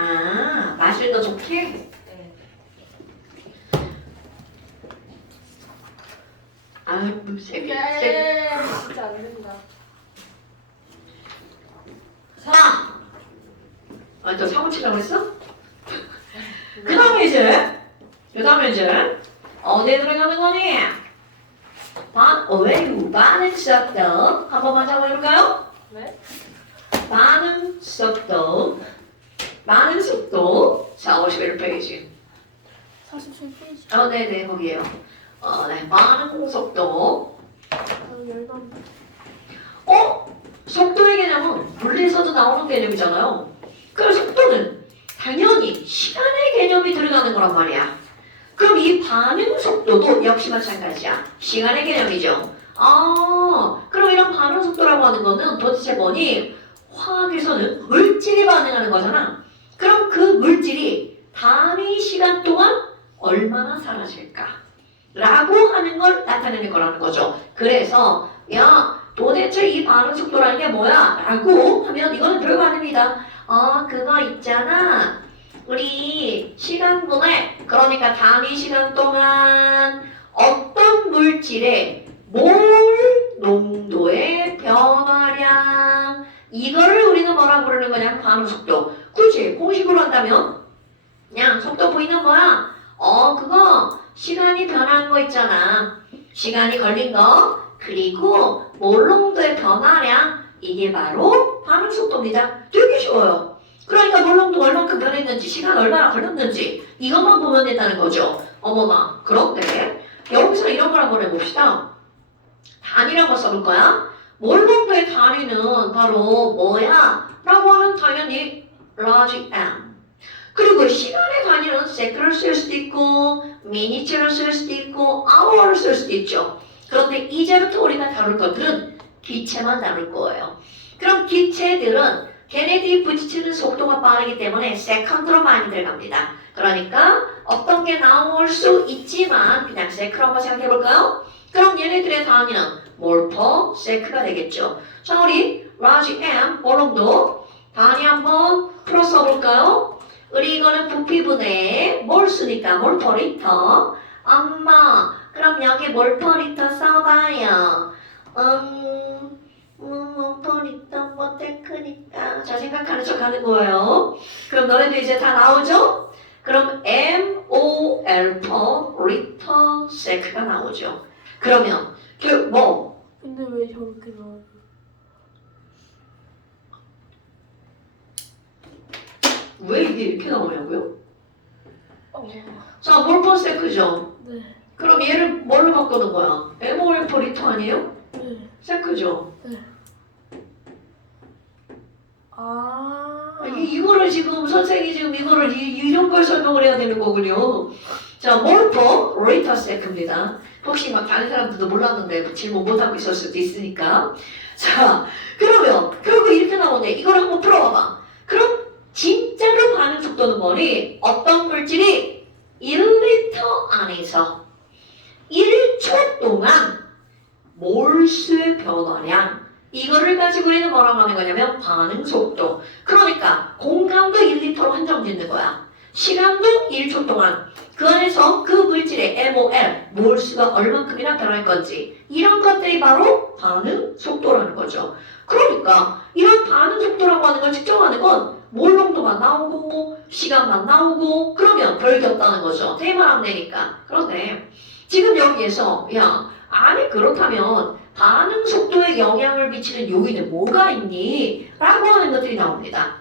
아, 맛을 더 좋게? 네. 아, 뭐 세게. 진짜 안 된다. 4. 아, 또 사고 치려고 했어? 그 다음에 이제 어디에 들어가는 거니? 외유 반응 속도 한 번만 잡아볼까요? 네? 반응 속도 자 51페이지 47페이지. 네네 거기에요. 네 반응 속도 열도 안 돼. 속도의 개념은 물리에서도 나오는 개념이잖아요. 그럼 속도는 당연히 시간의 개념이 들어가는 거란 말이야. 그럼 이 반응 속도도 역시 마찬가지야. 시간의 개념이죠. 그럼 이런 반응 속도라고 하는 거는 도대체 뭐니? 화학에서는 물질이 반응하는 거잖아. 그럼 그 물질이 단위 시간 동안 얼마나 사라질까? 라고 하는 걸 나타내는 거라는 거죠. 그래서 야 도대체 이 반응 속도라는 게 뭐야? 라고 하면 이거는 별거 아닙니다. 그거 있잖아. 우리 시간분해, 그러니까 단위 시간 동안 어떤 물질의 몰 농도의 변화량, 이거를 우리는 뭐라 부르는 거냐? 반응 속도. 그치? 공식으로 한다면 그냥 속도 V는 뭐야? 그거 시간이 변한 거 있잖아. 시간이 걸린 거, 그리고 몰 농도의 변화량, 이게 바로 반응 속도입니다. 되게 쉬워요. 그러니까 몰 농도가 얼마큼 변했는지, 시간 얼마나 걸렸는지 이것만 보면 된다는 거죠. 어머나, 그런데 여기서 이런 걸 한번 해봅시다. 단위라고 써볼 거야. 몰 농도의 단위는 바로 뭐야? 라고 하면 당연히 large M. 그리고 시간의 단위는 세컨을 쓸 수도 있고 미니트를 쓸 수도 있고 hour를 쓸 수도 있죠. 그런데 이제부터 우리가 다룰 것들은 기체만 다룰 거예요. 그럼 기체들은 걔네들이 부딪히는 속도가 빠르기 때문에 세컨드로 많이 들어갑니다. 그러니까 어떤 게 나올 수 있지만 그냥 세컨으로 생각해볼까요? 그럼 얘네들의 단위는 몰 per sec가 되겠죠. 자, 우리 large M 몰농도 단위 한번 풀어 써볼까요? 우리 이거는 부피분의 몰 쓰니까 몰 per 리터. 엄마, 그럼 여기 몰 per 리터 써봐요. 몰 per 리터 못해 크니까. 자, 생각하는 척 하는 거예요. 그럼 너네도 이제 다 나오죠? 그럼 MOL per 리터 sec가 나오죠. 그러면 뭐? 근데 왜 저렇게 나와요? 왜 이게 이렇게 나오냐고요? 어. 자, 몰 per sec죠? 네. 그럼 얘를 뭘로 바꾸는 거야? MOL per 리터 아니에요? 네. sec죠? 이거를 지금 선생님이 지금 이거를 이런 걸 설명을 해야 되는 거군요. 자, 몰 per 리터 sec입니다. 혹시 막 다른 사람들도 몰랐는데 질문 못하고 있을 수도 있으니까. 자, 그러면 결국 이렇게 나오네. 이걸 한번 풀어봐봐. 그럼 진짜로 반응 속도는 뭐니? 어떤 물질이 1리터 안에서 1초 동안 몰수의 변화량, 이거를 가지고 우리는 뭐라고 하는 거냐면 반응 속도. 그러니까 공간도 1리터로 한정짓는 거야. 시간도 1초 동안. 그 안에서 그 물질의 MOL, 몰수가 얼만큼이나 변할 건지, 이런 것들이 바로 반응 속도라는 거죠. 그러니까 이런 반응 속도라고 하는 걸 측정하는 건 몰 농도만 나오고 시간만 나오고 그러면 별게 없다는 거죠. 대만 안 되니까. 그런데 지금 여기에서 아니 그렇다면 반응 속도에 영향을 미치는 요인은 뭐가 있니? 라고 하는 것들이 나옵니다.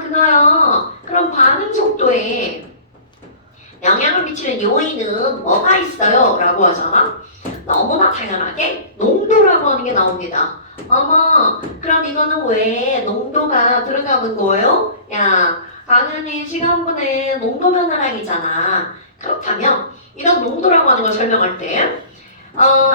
그거요. 그럼 반응 속도에 영향을 미치는 요인은 뭐가 있어요? 라고 하잖아. 너무나 당연하게 농도라고 하는 게 나옵니다. 어머, 그럼 이거는 왜 농도가 들어가는 거예요? 당연히 시간분의 농도 변화량이잖아. 그렇다면 이런 농도라고 하는 걸 설명할 때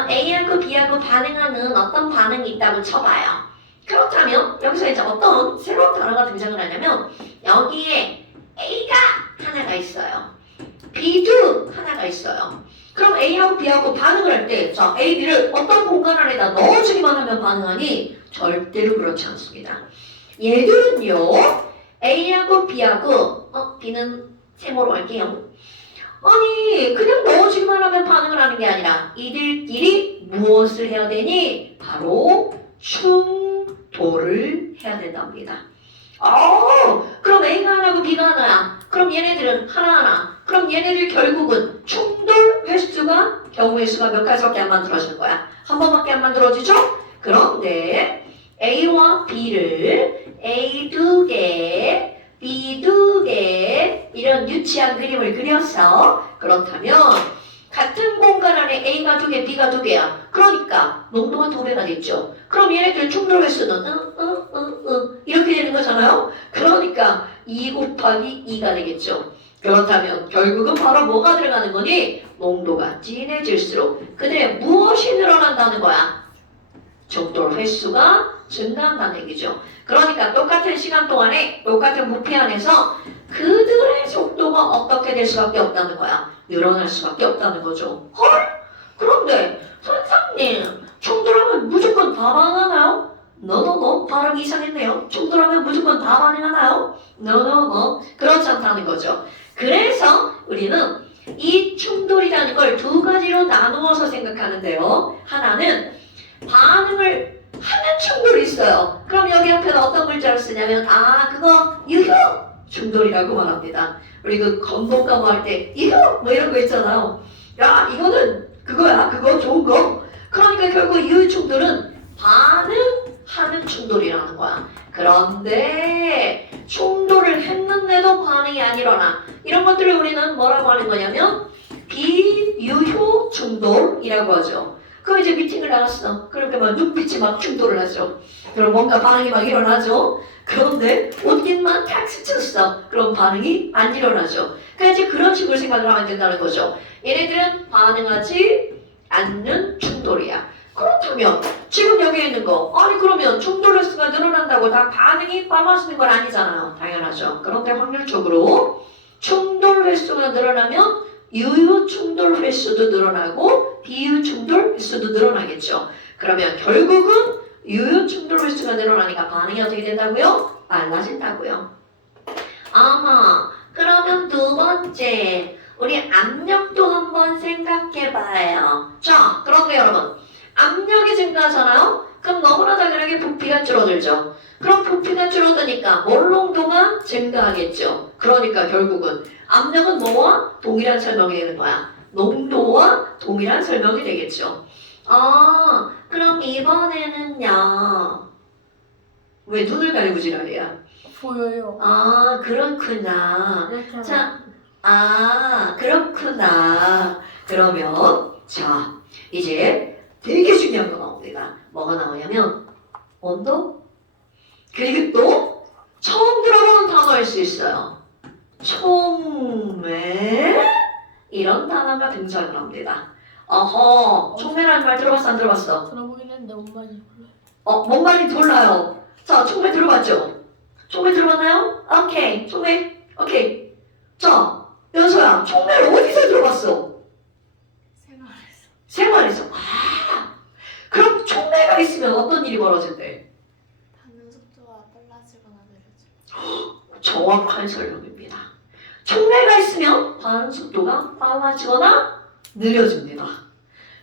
A하고 B하고 반응하는 어떤 반응이 있다고 쳐봐요. 그렇다면 여기서 이제 어떤 새로운 단어가 등장을 하냐면 여기에 A가 하나가 있어요. B도 하나가 있어요. 그럼 A하고 B하고 반응을 할 때 자, A, B를 어떤 공간 안에다 넣어주기만 하면 반응하니? 절대로 그렇지 않습니다. 얘들은요 A하고 B하고 B는 세모로 할게요. 아니 그냥 넣어주기만 하면 반응을 하는 게 아니라 이들끼리 무엇을 해야 되니? 바로 충돌을 해야 된답니다. 그럼 A가 하나고 B가 하나야. 그럼 얘네들은 하나하나. 그럼 얘네들 결국은 충돌 횟수가 경우의 수가 몇 가지밖에 안 만들어지는 거야. 한 번밖에 안 만들어지죠? 그런데 A와 B를 A 2개, B 2개 이런 유치한 그림을 그렸어. 그렇다면 같은 공간 안에 A가 2개, B가 2개야. 그러니까 농도가 2배가 됐죠. 그럼 얘네들 충돌 횟수는 이렇게 되는 거잖아요. 그러니까 2 곱하기 2가 되겠죠. 그렇다면 결국은 바로 뭐가 들어가는 거니? 농도가 진해질수록 그들의 무엇이 늘어난다는 거야? 충돌 횟수가 증가한다는 얘기죠. 그러니까 똑같은 시간 동안에 똑같은 부피 안에서 그들의 속도가 어떻게 될 수밖에 없다는 거야. 늘어날 수밖에 없다는 거죠. 헐? 그런데 선생님 충돌하면 무조건 다 반응하나요? 노노노 발음 이상했네요. 충돌하면 무조건 다 반응하나요? 노노노 그렇지 않다는 거죠. 그래서 우리는 이 충돌이라는 걸 두 가지로 나누어서 생각하는데요. 하나는 반응을 하는 충돌이 있어요. 그럼 여기 앞에는 어떤 글자를 쓰냐면 그거 유효 충돌이라고 말합니다. 우리 그 건봉가뭐 할 때 유효 뭐 이런 거 있잖아요. 야 이거는 그거야 그거 좋은 거. 그러니까 결국 유효 충돌은 반응하는 충돌이라는 거야. 그런데 충돌을 했는데도 반응이 안 일어나. 이런 것들을 우리는 뭐라고 하는 거냐면 비유효 충돌이라고 하죠. 그럼 이제 미팅을 나갔어. 그렇게 막 눈빛이 막 충돌을 하죠. 그럼 뭔가 반응이 막 일어나죠. 그런데 옷깃만 탁 스쳤어. 그럼 반응이 안 일어나죠. 그러니까 이제 그런 식으로 생각을 하면 된다는 거죠. 얘네들은 반응하지 않는 충돌이야. 그렇다면 지금 여기 있는 거 아니 그러면 충돌 횟수가 늘어난다고 다 반응이 빨라지는 건 아니잖아요. 당연하죠. 그런데 확률적으로 충돌 횟수가 늘어나면 유효 충돌 횟수도 늘어나고 비유 충돌 횟수도 늘어나겠죠. 그러면 결국은 유효 충돌 횟수가 늘어나니까 반응이 어떻게 된다고요? 빨라진다고요. 그러면 두 번째 우리 압력도 한번 생각해봐요. 자, 그런데 여러분 압력이 증가하잖아요? 그럼 너무나 당연하게 부피가 줄어들죠. 그럼 부피가 줄어드니까 몰농도가 증가하겠죠. 그러니까 결국은 압력은 뭐와 동일한 설명이 되는 거야. 농도와 동일한 설명이 되겠죠. 그럼 이번에는요. 왜 눈을 가리고 지랄이야? 보여요. 그렇구나. 이렇게 자, 그렇구나. 그러면 자, 이제 되게 중요한 거 나옵니다. 뭐가 나오냐면 온도? 그리고 또 처음 들어보는 단어일 수 있어요. 촉매 이런 단어가 등장을 합니다. 촉매라는 말 들어봤어 안 들어봤어? 들어보긴 했는데 엄마는 몰라요. 뭔 말인지 몰라요. 자, 촉매 들어봤죠? 촉매 들어봤나요? 오케이, 촉매. 오케이. 자, 연서야, 촉매를 어디서 들어봤어? 생활에서. 생활에서. 그럼 촉매가 있으면 어떤 일이 벌어진대? 반응 속도가 빨라지거나 느려져. 정확한 설명입니다. 촉매가 있으면 반응 속도가 빨라지거나 느려집니다.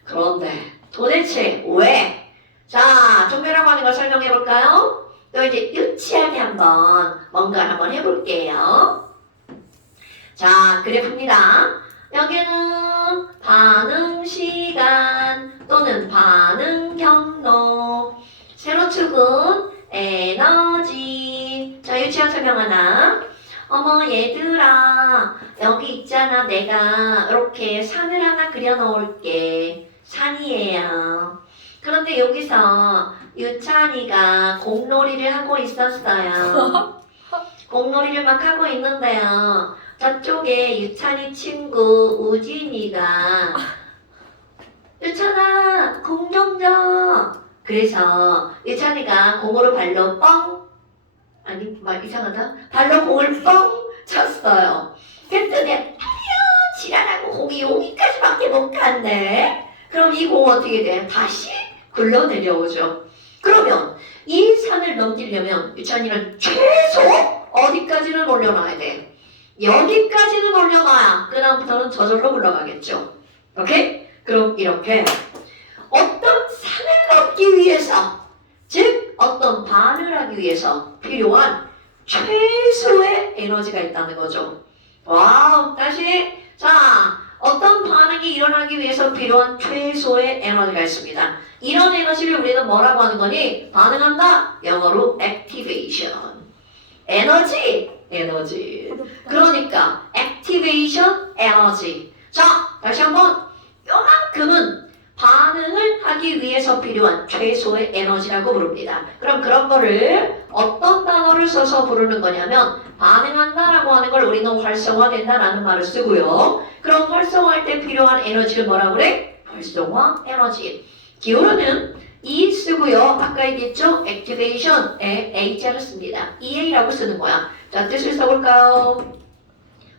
그런데 도대체 왜? 자, 촉매라고 하는 걸 설명해 볼까요? 또 이제 유치하게 한번 뭔가를 한번 해볼게요. 자, 그래프입니다. 여기는 반응 시간 또는 반응 경로, 세로축은 에너지. 자, 유치한 설명 하나. 얘들아, 여기 있잖아. 내가 이렇게 산을 하나 그려 놓을게. 산이에요. 그런데 여기서 유찬이가 공놀이를 하고 있었어요. 공놀이를 막 하고 있는데요. 저쪽에 유찬이 친구 우진이가 유찬아, 공 좀 줘. 그래서 유찬이가 공으로 발로 말 이상하다. 발로 공을 뻥 쳤어요. 그랬더니 아유 지랄하고 공이 여기까지밖에 못 갔네. 그럼 이 공 어떻게 돼? 다시 굴러 내려오죠. 그러면 이 산을 넘기려면 유찬이는 최소 어디까지 여기까지는 올려놔야 돼. 여기까지는 올려놔야 그 다음부터는 저절로 굴러가겠죠. 오케이? 그럼 이렇게 어떤 산을 넘기 위해서, 즉 어떤 반을 하기 위해서 필요한 최소의 에너지가 있다는 거죠. 와우. 다시. 자, 어떤 반응이 일어나기 위해서 필요한 최소의 에너지가 있습니다. 이런 에너지를 우리는 뭐라고 하는 거니? 반응한다. 영어로 activation. 에너지. 그러니까 activation 에너지. 자, 다시 한번. 요만큼은 반응을 하기 위해서 필요한 최소의 에너지라고 부릅니다. 그럼 그런 거를 어떤 단어를 써서 부르는 거냐면 반응한다라고 하는 걸 우리는 활성화된다라는 말을 쓰고요. 그럼 활성화할 때 필요한 에너지를 뭐라고 그래? 활성화 에너지. 기울어는 E 쓰고요. 아까 얘기했죠? activation에 H를 씁니다. EA라고 쓰는 거야. 자, 뜻을 써볼까요?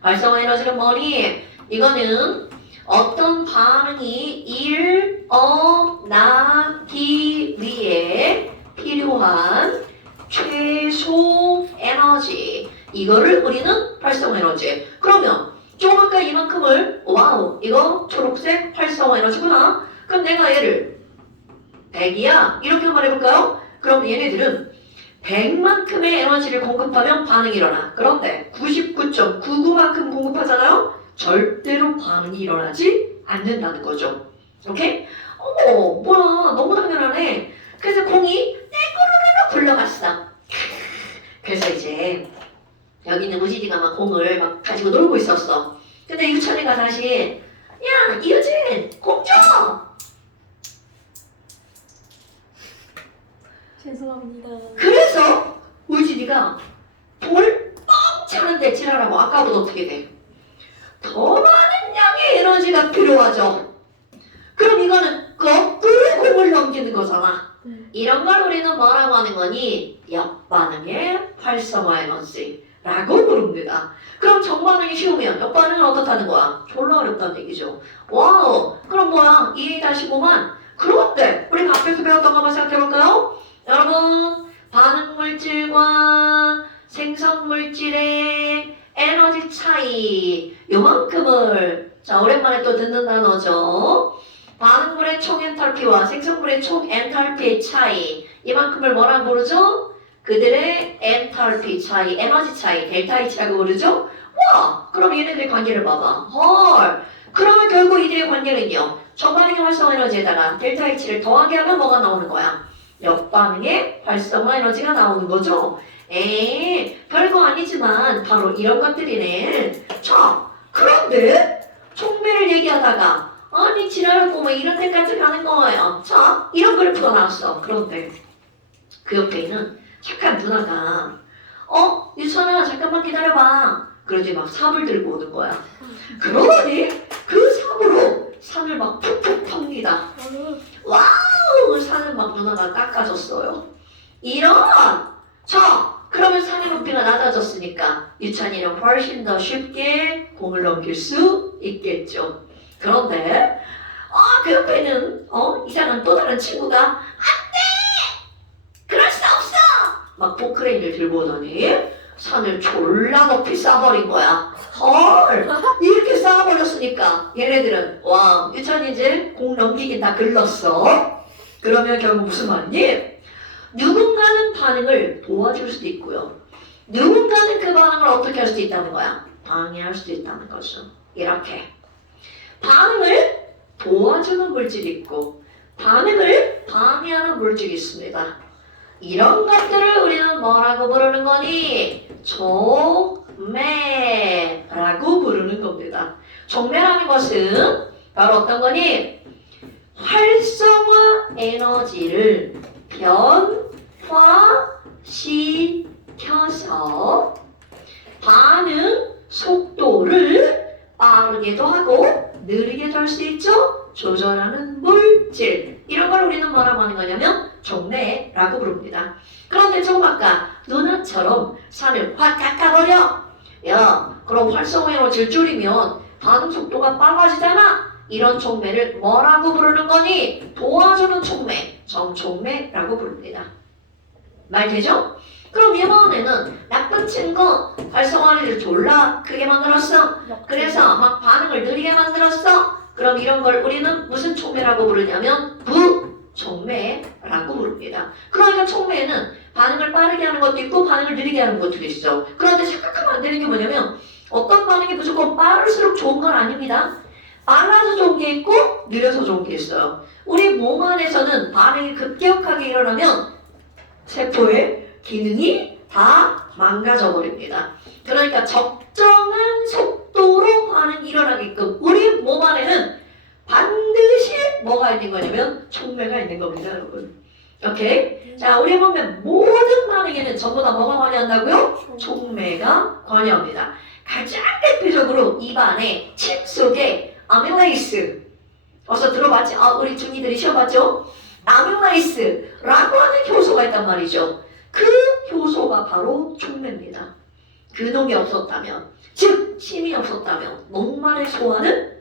활성화 에너지는 뭐니? 이거는 어떤 반응이 일어나기 위해 필요한 최소 에너지. 이거를 우리는 활성화 에너지. 그러면 좀 아까 이만큼을 와우 이거 초록색 활성화 에너지구나. 그럼 내가 얘를 100이야 이렇게 한번 해볼까요? 그럼 얘네들은 100만큼의 에너지를 공급하면 반응이 일어나. 그런데 99.99만큼 공급하잖아요? 절대로 반응이 일어나지 않는다는 거죠. 오케이? 어머 뭐야 너무 당연하네. 그래서 공이 떼구르르르 굴러갔어. 그래서 이제 여기 있는 우진이가 막 공을 막 가지고 놀고 있었어. 근데 유찬이가 다시 야 이유진 공 줘! 죄송합니다. 그래서 우진이가 공을 뻥 차는데 지랄하고 아까보다 어떻게 돼? 더 많은 양의 에너지가 필요하죠. 그럼 이거는 거꾸로 공을 넘기는 거잖아. 이런 걸 우리는 뭐라고 하는 거니? 역반응의 활성화 에너지라고 부릅니다. 그럼 정반응이 쉬우면 역반응은 어떻다는 거야? 졸라 어렵다는 얘기죠. 와우. 그럼 뭐야? 2-5만. 그런데 우리가 앞에서 배웠던 거 한번 생각해볼까요? 여러분 반응물질과 생성물질의 에너지 차이 요만큼을 자 오랜만에 또 듣는 단어죠. 반응물의 총 엔탈피와 생성물의 총 엔탈피의 차이 이만큼을 뭐라 부르죠? 그들의 엔탈피 차이, 에너지 차이, 델타 H라고 부르죠? 와 그럼 얘네들의 관계를 봐봐. 헐 그러면 결국 이들의 관계는요 전반응의 활성화 에너지에다가 델타 H를 더하게 하면 뭐가 나오는 거야? 역반응의 활성화 에너지가 나오는 거죠? 별거 아니지만 바로 이런 것들이네. 자, 그런데 총매를 얘기하다가 아니 지랄하고 뭐 이런 데까지 가는 거예요. 자, 이런 그래프가 나왔어. 그런데 그 옆에 있는 착한 누나가 유선아 잠깐만 기다려봐. 그러지 막 삽을 들고 오는 거야. 그러더니 그 삽으로 산을 막 푹푹 팝니다. 와우 산을 막 누나가 깎아줬어요. 이런 자 그러면 산의 높이가 낮아졌으니까 유찬이는 훨씬 더 쉽게 공을 넘길 수 있겠죠. 그런데 그 옆에는 이상한 또 다른 친구가 안돼 그럴 수 없어 막 포크레인을 들고 오더니 산을 졸라 높이 쌓아버린 거야. 헐 이렇게 쌓아버렸으니까 얘네들은 와 유찬이 이제 공 넘기긴 다 글렀어. 그러면 결국 무슨 말이니? 누군가는 반응을 도와줄 수도 있고요. 누군가는 그 반응을 어떻게 할 수도 있다는 거야? 방해할 수도 있다는 거죠. 이렇게 반응을 도와주는 물질이 있고 반응을 방해하는 물질이 있습니다. 이런 것들을 우리는 뭐라고 부르는 거니? 촉매라고 부르는 겁니다. 촉매라는 것은 바로 어떤 거니? 활성화 에너지를 변화시켜서 반응 속도를 빠르게도 하고 느리게도 할 수 있죠? 조절하는 물질. 이런 걸 우리는 뭐라고 하는 거냐면 촉매라고 부릅니다. 그런데 조금 아까 누나처럼 산을 확 깎아버려. 야, 그럼 활성화 에너지를 줄이면 반응 속도가 빨라지잖아. 이런 촉매를 뭐라고 부르는 거니? 도와주는 촉매, 정촉매라고 부릅니다. 말 되죠? 그럼 이번에는 나쁜 친구 활성화를 졸라 크게 만들었어. 그래서 막 반응을 느리게 만들었어. 그럼 이런 걸 우리는 무슨 촉매라고 부르냐면 부촉매라고 부릅니다. 그러니까 촉매에는 반응을 빠르게 하는 것도 있고 반응을 느리게 하는 것도 있어. 그런데 착각하면 안 되는 게 뭐냐면 어떤 반응이 무조건 빠를수록 좋은 건 아닙니다. 빨라서 좋은 게 있고 느려서 좋은 게 있어요. 우리 몸 안에서는 반응이 급격하게 일어나면 세포의 기능이 다 망가져 버립니다. 그러니까 적정한 속도로 반응이 일어나게끔 우리 몸 안에는 반드시 뭐가 있는 거냐면 촉매가 있는 겁니다, 여러분. 오케이? 자, 우리 몸의 모든 반응에는 전부 다 뭐가 관여한다고요? 촉매가 관여합니다. 가장 대표적으로 입안에 침 속에 아밀레이스 어서 들어봤지? 우리 중이들이 시험 봤죠? 아밀레이스라고 하는 효소가 있단 말이죠. 그 효소가 바로 촉매입니다. 근육이 없었다면, 즉 침이 없었다면 목말의 소화는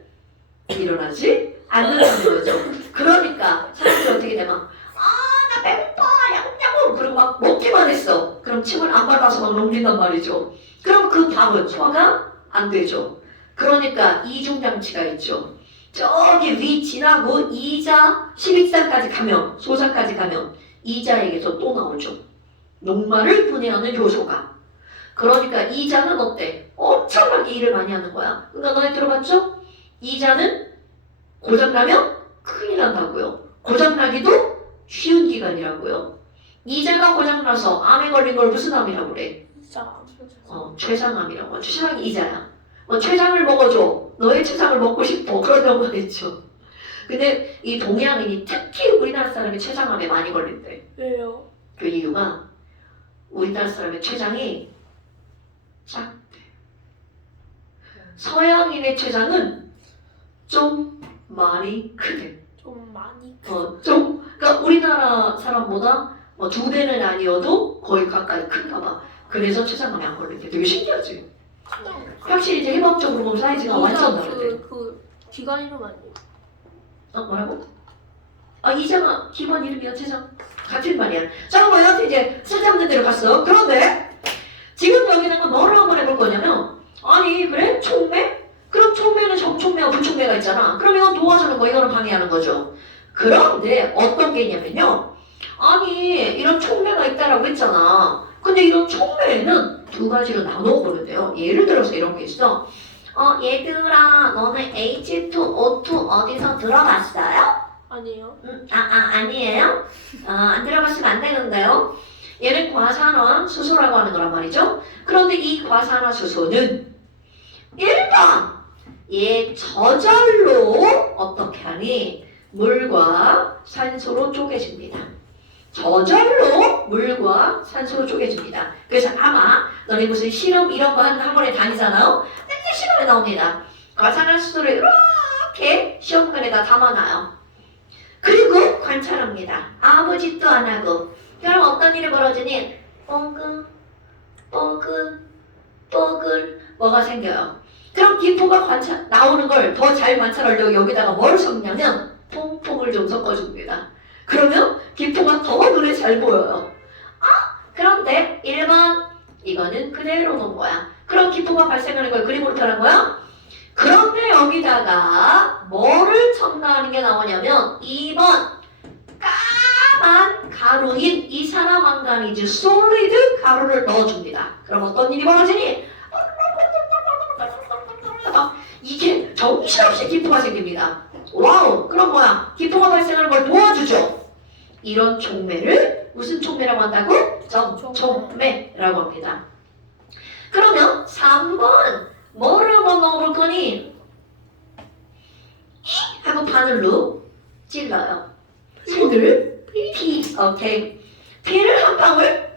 일어나지 않는다는 거죠. 그러니까 사람들이 어떻게 되면 나 배고파 야금야금 그리고 막 먹기만 했어. 그럼 침을 안 밟아서 막 넘긴단 말이죠. 그럼 그 답은 소화가 안 되죠. 그러니까 이중장치가 있죠. 저기 위 지나고 이자 식이장까지 가면 소자까지 가면 이자에게서 또 나오죠. 녹말을 분해하는 효소가. 그러니까 이자는 어때? 엄청나게 일을 많이 하는 거야. 그러니까 너네 들어봤죠? 이자는 고장나면 큰일 난다고요. 고장나기도 쉬운 기간이라고요. 이자가 고장나서 암에 걸린 걸 무슨 암이라고 그래? 췌장암이라고. 췌장이 이자야. 췌장을 먹어줘. 너의 췌장을 먹고 싶어. 그런 경우가 있죠. 근데 이 동양인이 특히 우리나라 사람이 췌장암에 많이 걸린대. 왜요? 그 이유가 우리나라 사람의 췌장이 작대. 서양인의 췌장은 좀 많이 크대. 좀 많이 그러니까 우리나라 사람보다 2배는 아니어도 거의 가까이 큰가 봐. 그래서 췌장암에 안 걸린대. 되게 신기하지? 확실히 이제 해법적으로 보면 사이즈가 완전 다르대. 그 기관 이름 아니에요? 뭐라고? 이자가 기관 이름이야, 췌장. 같은 말이야. 자, 그럼 여하튼 이제 쓸데없는 데로 갔어. 그런데 지금 여기는 뭐를 한번 해볼 거냐면 아니 그래? 촉매? 그럼 촉매는 정촉매와 부촉매가 있잖아. 그럼 이건 도와주는 거, 이거는 방해하는 거죠. 그런데 어떤 게 있냐면요. 아니 이런 촉매가 있다라고 했잖아. 근데 이런 촉매에는 두 가지로 나눠 보는데요. 예를 들어서 이런 게 있어. 얘들아 너는 H2O2 어디서 들어봤어요? 아니에요. 아니에요? 안 들어봤으면 안 되는데요. 얘는 과산화수소라고 하는 거란 말이죠. 그런데 이 과산화수소는 1번 얘 저절로 어떻게 하니? 물과 산소로 쪼개집니다. 저절로 물과 산소로 쪼개집니다. 그래서 아마 너네 무슨 실험 이런 거 하는 학원에 다니잖아요. 맨날 실험에 나옵니다. 과산화수소를 이렇게 시험관에다 담아놔요. 그리고 관찰합니다. 아무 짓도 안 하고. 그럼 어떤 일이 벌어지니? 뽀글 뭐가 생겨요. 그럼 기포가 나오는 걸 더 잘 관찰하려고 여기다가 뭘 섞냐면 통풍을 좀 섞어줍니다. 그러면 기포가 더 눈에 잘 보여요. 그런데 1번 이거는 그대로 놓은 거야. 그럼 기포가 발생하는 걸 그림으로 표현한 거야. 그런데 여기다가 뭐를 첨가하는 게 나오냐면 2번 까만 가루인 이산화망가니즈 솔리드 가루를 넣어줍니다. 그럼 어떤 일이 벌어지니? 이게 정신없이 기포가 생깁니다. 와우! 그럼 뭐야? 기포가 발생하는 걸 도와주죠. 이런 촉매를 무슨 촉매라고 한다고? 정촉매라고 합니다. 그러면 3번 뭐를 한번 넣어볼 거니? 하고 바늘로 찔러요. 손을 피. 오케이. 피를 한 방울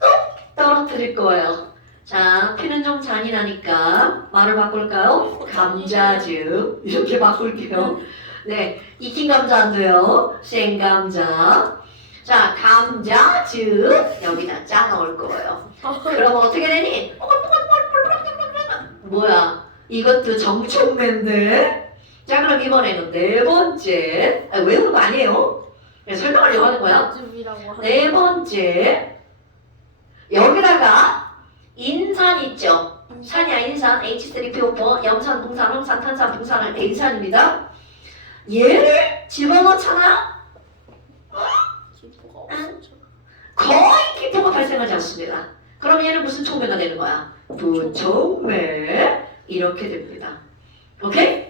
뚝 떨어뜨릴 거예요. 자, 피는 좀 잔인하니까 말을 바꿀까요? 감자즙 이렇게 바꿀게요. 네, 익힌 감자 안 돼요. 생감자. 자, 감자즙 여기다 짜 넣을 거예요. 그러면 어떻게 되니? 뭐야? 이것도 정촉매인데? 자, 그럼 이번에는 네 번째. 외우는 거 아니에요? 그냥 설명하려고 하는 거야. 네 번째. 여기다가 인산 있죠? 산이야 인산 H3PO4 염산, 붕산, 황산, 탄산, 붕산을 때 인산입니다. 얘를 집어넣잖아? 기포가 없어져. 거의 기포가 발생하지 않습니다. 그럼 얘는 무슨 촉매가 되는 거야? 부촉매 이렇게 됩니다. 오케이?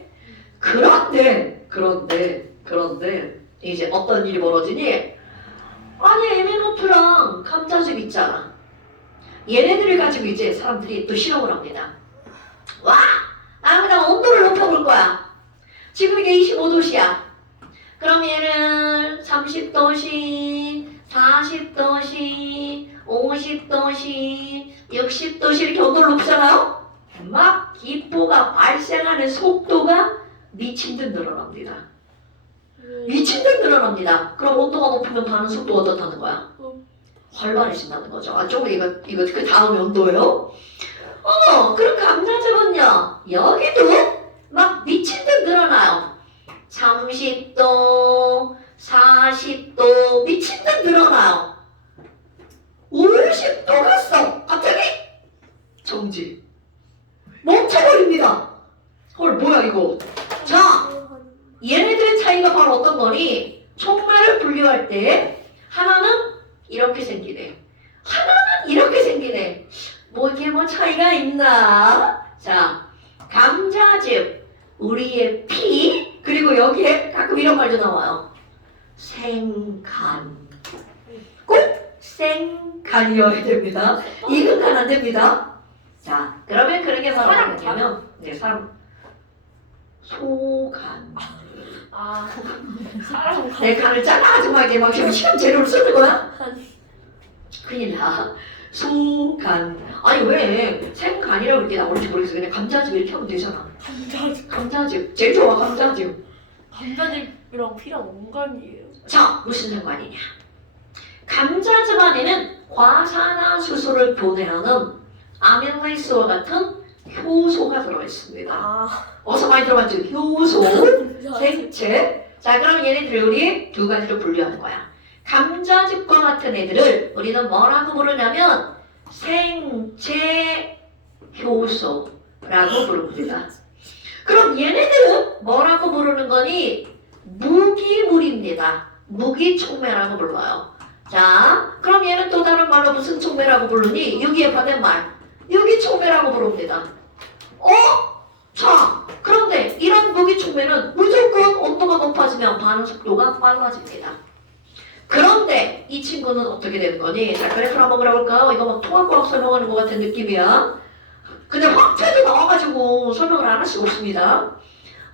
그런데 이제 어떤 일이 벌어지니? 아니 에메노트랑 감자즙 있잖아. 얘네들을 가지고 이제 사람들이 또 실험을 합니다. 와! 나무다가 온도를 높여볼 거야. 지금 이게 25도씨야. 그럼 얘는 30도씨, 40도씨, 50도씨, 60도씨 이렇게 온도를 높이잖아요? 막 기포가 발생하는 속도가 미친 듯 늘어납니다. 미친 듯 늘어납니다. 그럼 온도가 높으면 반응 속도가 어떻다는 거야? 활발해진다는 거죠. 아, 조금 이거 그 다음에 온도예요? 그럼 감자즙은요, 여기도 막 미친 듯 늘어나요. 30도, 40도, 미친 듯 늘어나요. 50도 갔어. 갑자기 정지. 멈춰버립니다. 헐, 뭐야 이거. 자, 얘네들의 차이가 바로 어떤 거니? 촉매를 분류할 때 하나는 이렇게 생기네. 하나는 이렇게 생기네. 뭐 이게 뭐 차이가 있나? 자, 감자즙, 우리의 피, 그리고 여기에 가끔 이런 말도 나와요. 생간. 꼭 생간이어야 됩니다. 익은 간 안 됩니다. 자, 그러면 그런 게 바로 뭐냐면, 네, 사람 소간. 아, 사람 내 간을 짜가지고하게 막 시험 재료를 쓰는 거야? 큰일 나. 소간. 아니 왜 생간이라고 이렇게 나오는지 모르겠어. 그냥 감자즙 이렇게 하면 되잖아. 감자즙. 제일 좋아 감자즙. 감자즙이랑 피랑 원관이에요. 자, 무슨 상관이냐? 감자즙 안에는 과산화수소를 분해하는 아밀레이스와 같은 효소가 들어있습니다. 아, 어서 많이 들어봤죠? 효소, 생체. 자, 그럼 얘네들을 우리 두 가지로 분류하는 거야. 감자즙과 같은 애들을 우리는 뭐라고 부르냐면 생체 효소라고 부릅니다. 그럼 얘네들은 뭐라고 부르는 거니? 무기물입니다. 무기촉매라고 불러요. 자, 그럼 얘는 또 다른 말로 무슨 촉매라고 부르니? 유기의 반대말. 유기촉매라고 부릅니다. 자, 그런데 이런 무기촉매는 무조건 온도가 높아지면 반응 속도가 빨라집니다. 그런데 이 친구는 어떻게 되는 거니? 자, 그래프를 한번 그려볼까요? 이거 막 통합과학 설명하는 것 같은 느낌이야. 근데 확대도 나와가지고 설명을 안 할 수가 없습니다.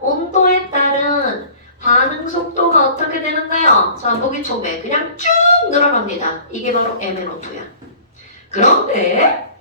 온도에 따른 반응 속도가 어떻게 되는가요? 자, 무기촉매 그냥 쭉 늘어납니다. 이게 바로 MnO2야. 그런데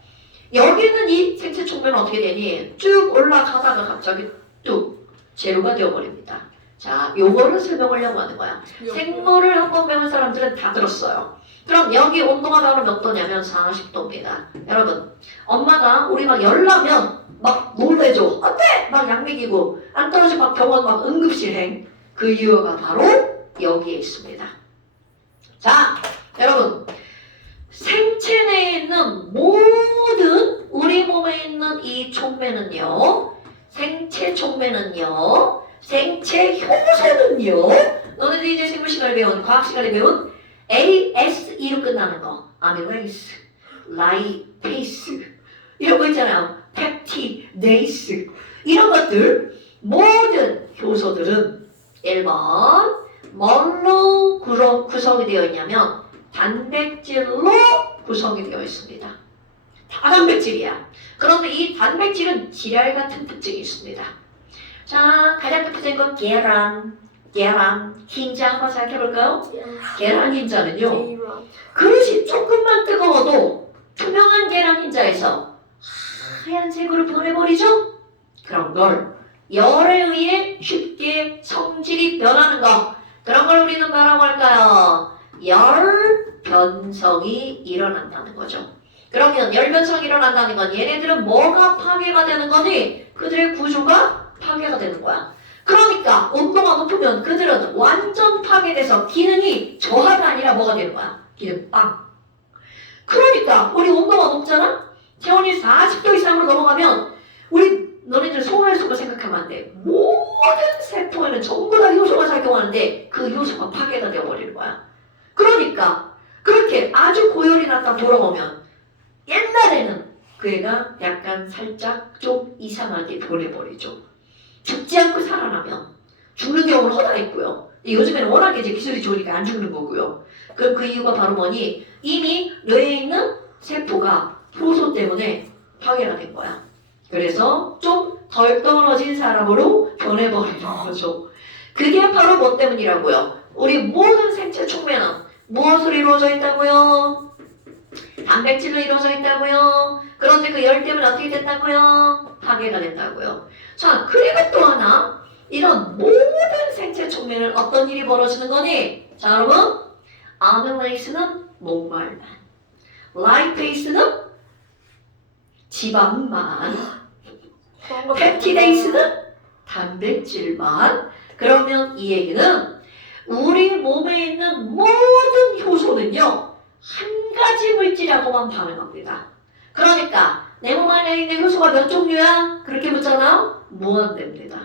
여기는 이 생체 촉매는 어떻게 되니? 쭉 올라가다가 갑자기 뚝 제로가 되어버립니다. 자, 요거를 설명하려고 하는 거야. 생물을 한번 배운 사람들은 다 들었어요. 그럼 여기 온도가 바로 몇 도냐면 40도입니다. 여러분, 엄마가 우리 막 열나면 막 놀래줘. 어때? 막 약 먹이고 안 떨어지면 막 병원 막 응급실행. 그 이유가 바로 여기에 있습니다. 자, 여러분, 생체 내에 있는 모든 우리 몸에 있는 이 촉매는요, 생체 촉매는요, 생체 효소는요, 너네들이 이제 생물 시간에 배운, 과학 시간에 배운 ASE로 끝나는 거, 아밀레이스, 라이페이스 이런 거 있잖아요. 펩티데이스 이런 것들 모든 효소들은 1번 뭘로 구성이 되어 있냐면 단백질로 구성이 되어 있습니다. 다 단백질이야. 그런데 이 단백질은 지랄 같은 특징이 있습니다. 자, 가장 대표적인 건 계란, 흰자 한번 생각해볼까요? 계란 흰자는요, 그릇이 조금만 뜨거워도 투명한 계란 흰자에서 하얀색으로 변해버리죠? 그런 걸 열에 의해 쉽게 성질이 변하는 거, 그런 걸 우리는 뭐라고 할까요? 열 변성이 일어난다는 거죠. 그러면 열 변성이 일어난다는 건 얘네들은 뭐가 파괴가 되는 거니? 그들의 구조가 파괴가 되는 거야. 그러니까 온도가 높으면 그들은 완전 파괴돼서 기능이 저하가 아니라 뭐가 되는 거야? 기능 빵. 그러니까 우리 온도가 높잖아? 체온이 40도 이상으로 넘어가면 우리 너네들 소화효소가 생각하면 안 돼. 모든 세포에는 전부 다 효소가 작용하는데 그 효소가 파괴가 되어버리는 거야. 그러니까 그렇게 아주 고열이 났다 돌아오면 옛날에는 그 애가 약간 살짝 좀 이상하게 변해버리죠. 죽지 않고 살아나면 죽는 경우는 허다 있고요. 요즘에는 워낙에 이제 기술이 좋으니까 안 죽는 거고요. 그럼 그 이유가 바로 뭐니? 이미 뇌에 있는 세포가 효소 때문에 파괴가 된 거야. 그래서 좀 덜 떨어진 사람으로 변해버리는 거죠. 그게 바로 뭐 때문이라고요? 우리 모든 생체 촉매는 무엇으로 이루어져 있다고요? 단백질로 이루어져 있다고요? 그런데 그 열 때문에 어떻게 됐다고요? 파괴가 된다고요. 자, 그리고 또 하나 이런 모든 생체 촉매는 어떤 일이 벌어지는 거니? 자, 여러분 아밀레이스는 목말만, 라이페이스는 지방만, 펩티데이스는 단백질만. 그러면 이 얘기는 우리 몸에 있는 모든 효소는요 한 가지 물질하고만 반응합니다. 그러니까 내 몸 안에 있는 효소가 몇 종류야? 그렇게 묻잖아? 무한대입니다.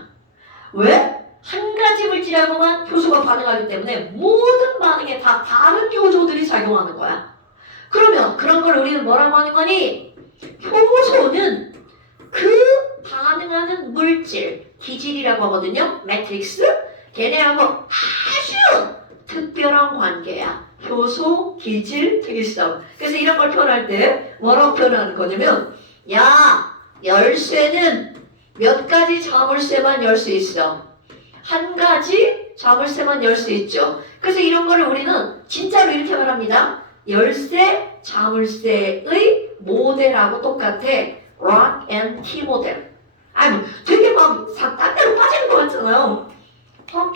왜? 한 가지 물질하고만 효소가 반응하기 때문에 모든 반응에 다 다른 효소들이 작용하는 거야. 그러면 그런 걸 우리는 뭐라고 하는 거니? 효소는 그 반응하는 물질, 기질이라고 하거든요. 매트릭스. 걔네하고 아주 특별한 관계야. 효소, 기질, 특이성. 그래서 이런 걸 표현할 때 뭐라고 표현하는 거냐면 야, 열쇠는 몇 가지 자물쇠만 열 수 있어. 한 가지 자물쇠만 열 수 있죠. 그래서 이런 거를 우리는 진짜로 이렇게 말합니다. 열쇠, 자물쇠의 모델하고 똑같아. 락 앤 키 모델. 아니 되게 막 딴 데로 빠지는 것 같잖아요.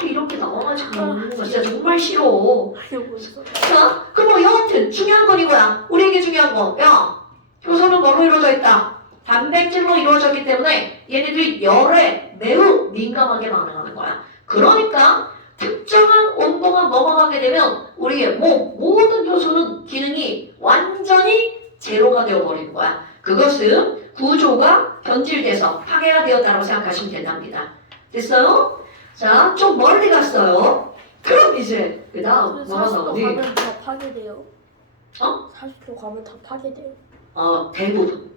이렇게 나와가지고 먹는 거 진짜 정말 싫어. 자, 그럼 뭐 여하튼 중요한 건 이거야. 우리에게 중요한 거. 야, 효소는 뭐로 이루어져 있다? 단백질로 이루어졌기 때문에 얘네들이 열에 매우 민감하게 반응하는 거야. 그러니까 특정한 온도만 넘어가게 되면 우리의 몸 모든 효소는 기능이 완전히 제로가 되어버리는 거야. 그것은 구조가 변질돼서 파괴가 되었다고 생각하시면 된답니다. 됐어요? 자, 좀 멀리 갔어요. 그럼 이제 그 다음 뭐가 40도 나오니? 가면 다 파괴돼요. 어? 40도 가면 다 파괴돼요. 대부분.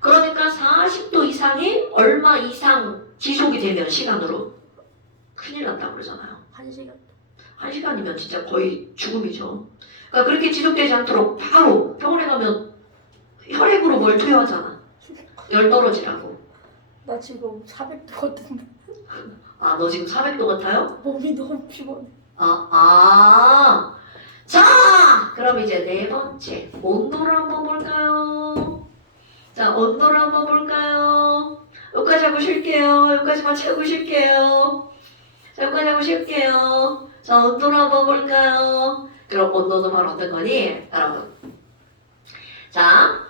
그러니까 40도 이상이 얼마 이상 지속이 되면 시간으로 큰일 난다고 그러잖아요. 1시간. 1시간이면 진짜 거의 죽음이죠. 그러니까 그렇게 지속되지 않도록 바로 병원에 가면 혈액으로 뭘 투여하잖아. 열 떨어지라고. 나 지금 400도 같은데 너 지금 400도 같아요? 몸이 너무 피곤해. 자, 그럼 이제 네 번째 온도를 한번 볼까요? 자, 온도를 한번 볼까요? 여기까지 하고 쉴게요. 여기까지만 채우고 쉴게요. 자, 여기까지 하고 쉴게요. 자, 온도를 한번 볼까요? 그럼 온도는 바로 어떤 거니? 여러분. 자,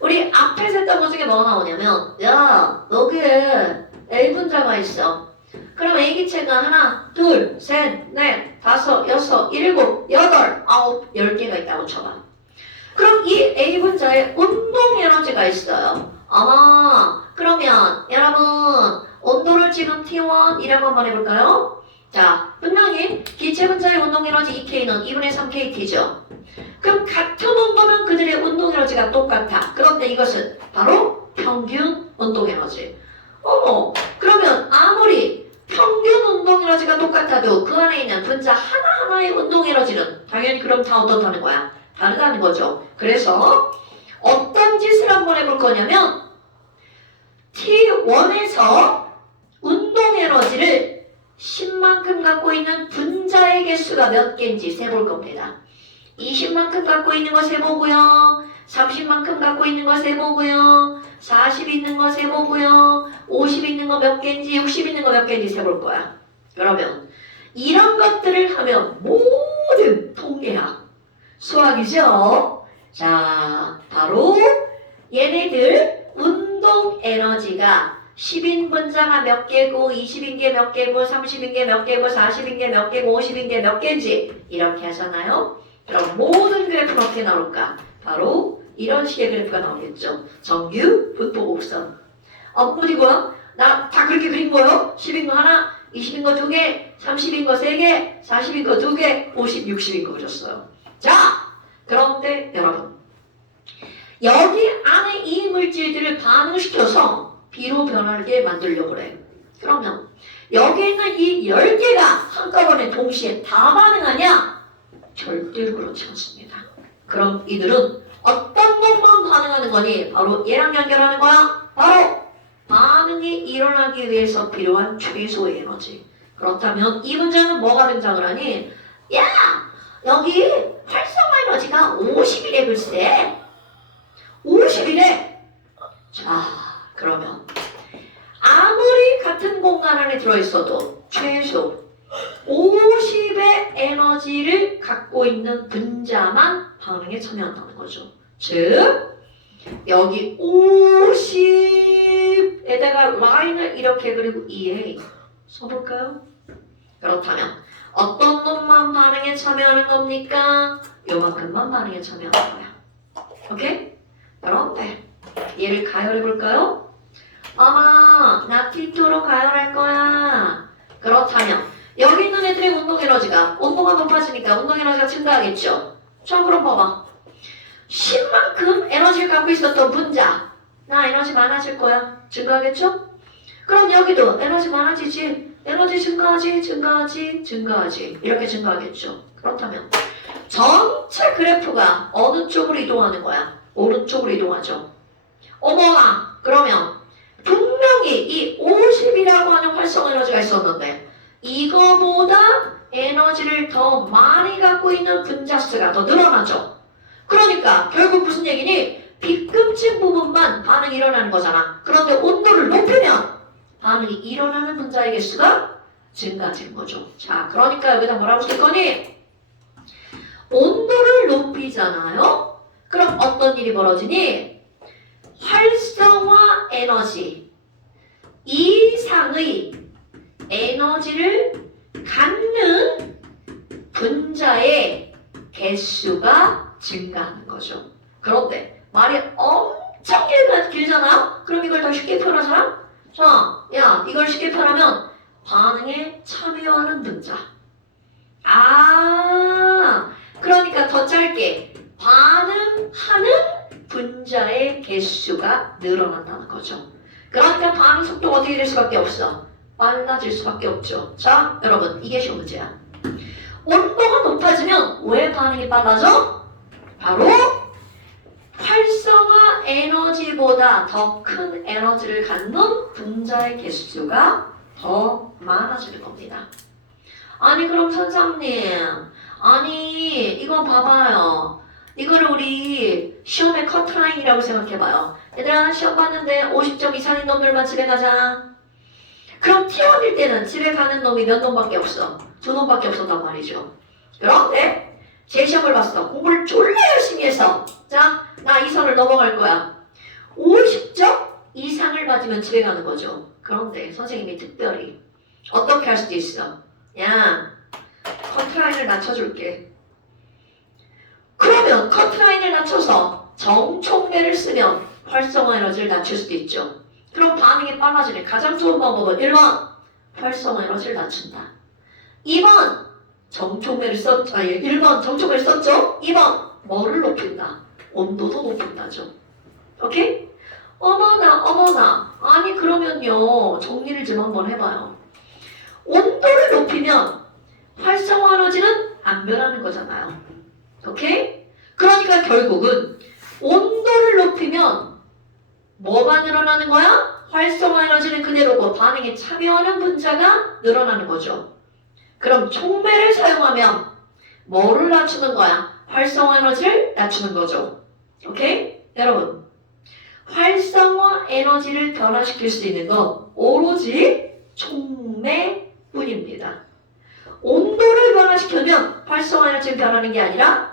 우리 앞에서 했던 것 중에 뭐가 나오냐면, 야, 여기에 A분자가 있어. 그럼 A기체가 하나, 둘, 셋, 넷, 다섯, 여섯, 일곱, 여덟, 아홉, 10개가 있다고 쳐봐. 그럼 이 A분자에 운동 에너지가 있어요. 그러면 여러분 온도를 지금 T1이라고 한번 해볼까요? 자, 분명히 기체 분자의 운동 에너지 EK는 2분의 3KT죠. 그럼 같은 온도면 그들의 운동 에너지가 똑같아. 그런데 이것은 바로 평균 운동 에너지. 그러면 아무리 평균 운동 에너지가 똑같아도 그 안에 있는 분자 하나하나의 운동 에너지는 당연히 그럼 다 어떻다는 거야? 다르다는 거죠. 그래서 어떤 짓을 한번 해볼 거냐면 T1에서 운동 에너지를 10만큼 갖고 있는 분자의 개수가 몇 개인지 세볼 겁니다. 20만큼 갖고 있는 거 세보고요. 30만큼 갖고 있는 거 세보고요. 40 있는 거 세보고요. 50 있는 거 몇 개인지 60 있는 거 몇 개인지 세볼 거야. 그러면 이런 것들을 하면 모든 통계학 수학이죠. 자, 바로 얘네들 운동 에너지가 10인 분자가 몇 개고 20인 게 몇 개고 30인 게 몇 개고 40인 게 몇 개고 50인 게 몇 개인지 이렇게 하잖아요. 그럼 모든 그래프는 어떻게 나올까? 바로 이런 식의 그래프가 나오겠죠. 정규, 분포, 곡선. 어디고요? 나 다 그렇게 그린 거요? 10인 거 하나, 20인 거 2개, 30인 거 3개, 40인 거 2개, 50, 60인 거 그렸어요. 자, 그런데 여러분, 여기 안에 이 물질들을 반응시켜서 B로 변하게 만들려고 그래. 그러면 여기 있는 이 10개가 한꺼번에 동시에 다 반응하냐? 절대로 그렇지 않습니다. 그럼 이들은 어떤 놈만 반응하는 거니? 바로 얘랑 연결하는 거야? 바로 반응이 일어나기 위해서 필요한 최소의 에너지. 그렇다면 이 문제는 뭐가 등장을 하니? 야! 여기 활성화 에너지가 50이래 글쎄. 50이래. 자, 그러면 아무리 같은 공간 안에 들어있어도 최소 50의 에너지를 갖고 있는 분자만 반응에 참여한다는 거죠. 즉 여기 50에다가 라인을 이렇게 그리고 EA 써볼까요? 그렇다면 어떤 놈만 반응에 참여하는 겁니까? 요만큼만 반응에 참여하는 거야. 오케이? 그런데 얘를 가열해볼까요? 아마 나 T2로 가열할 거야. 그렇다면 여기 있는 애들의 운동 에너지가 온도가 높아지니까 운동 에너지가 증가하겠죠? 자 그럼 봐봐. 10만큼 에너지를 갖고 있었던 분자 나 에너지 많아질 거야. 증가하겠죠? 그럼 여기도 에너지 많아지지. 에너지 증가하지. 이렇게 증가하겠죠. 그렇다면 전체 그래프가 어느 쪽으로 이동하는 거야? 오른쪽으로 이동하죠. 어머나 그러면 분명히 이 50이라고 하는 활성 에너지가 있었는데 이거보다 에너지를 더 많이 갖고 있는 분자 수가 더 늘어나죠. 그러니까 결국 무슨 얘기니? 빗금친 부분만 반응이 일어나는 거잖아. 그런데 온도를 높이면 반응이 일어나는 분자의 개수가 증가되는 거죠. 자, 그러니까 여기다 뭐라고 쓸 거니? 온도를 높이잖아요. 그럼 어떤 일이 벌어지니? 활성화 에너지 이상의 에너지를 갖는 분자의 개수가 증가하는 거죠. 그런데 말이 엄청 길잖아? 그럼 이걸 더 쉽게 표현하자. 자, 야, 이걸 쉽게 표현하면 반응에 참여하는 분자. 그러니까 더 짧게 반응하는 분자의 개수가 늘어난다는 거죠. 그러니까 반응 속도가 어떻게 될 수밖에 없어? 빨라질 수밖에 없죠. 자, 여러분, 이게 시험 문제야. 온도가 높아지면 왜 반응이 빨라져? 바로 활성화 에너지보다 더 큰 에너지를 갖는 분자의 개수가 더 많아지는 겁니다. 아니 그럼 선생님, 아니 이거 봐봐요. 이거를 우리 시험의 커트라인이라고 생각해봐요. 얘들아 시험 봤는데 50점 이상인 놈들만 집에 가자. 그럼 T1일 때는 집에 가는 놈이 몇 놈밖에 없어. 2놈밖에 없었단 말이죠. 그런데 제 시험을 봤어. 공부를 졸라 열심히 해서 자, 나 이 선을 넘어갈 거야. 50점 이상을 맞으면 집에 가는 거죠. 그런데 선생님이 특별히 어떻게 할 수도 있어. 야, 커트라인을 낮춰줄게. 그러면 커트라인을 낮춰서 정촉매를 쓰면 활성화 에너지를 낮출 수도 있죠. 그럼 반응이 빨라지네. 가장 좋은 방법은 1번 활성화 에너지를 낮춘다. 2번 정촉매를 썼죠. 1번 정촉매를 썼죠. 2번 뭐를 높인다. 온도도 높인다죠. 오케이? 어머나. 아니 그러면요. 정리를 좀 한번 해봐요. 온도를 높이면 활성화 에너지는 안 변하는 거잖아요. 오케이? 그러니까 결국은 온도를 높이면 뭐가 늘어나는 거야? 활성화 에너지는 그대로고 반응에 참여하는 분자가 늘어나는 거죠. 그럼 촉매를 사용하면 뭐를 낮추는 거야? 활성화 에너지를 낮추는 거죠. 오케이? 여러분, 활성화 에너지를 변화시킬 수 있는 건 오로지 촉매뿐입니다. 온도를 변화시키면 활성화 에너지가 변하는 게 아니라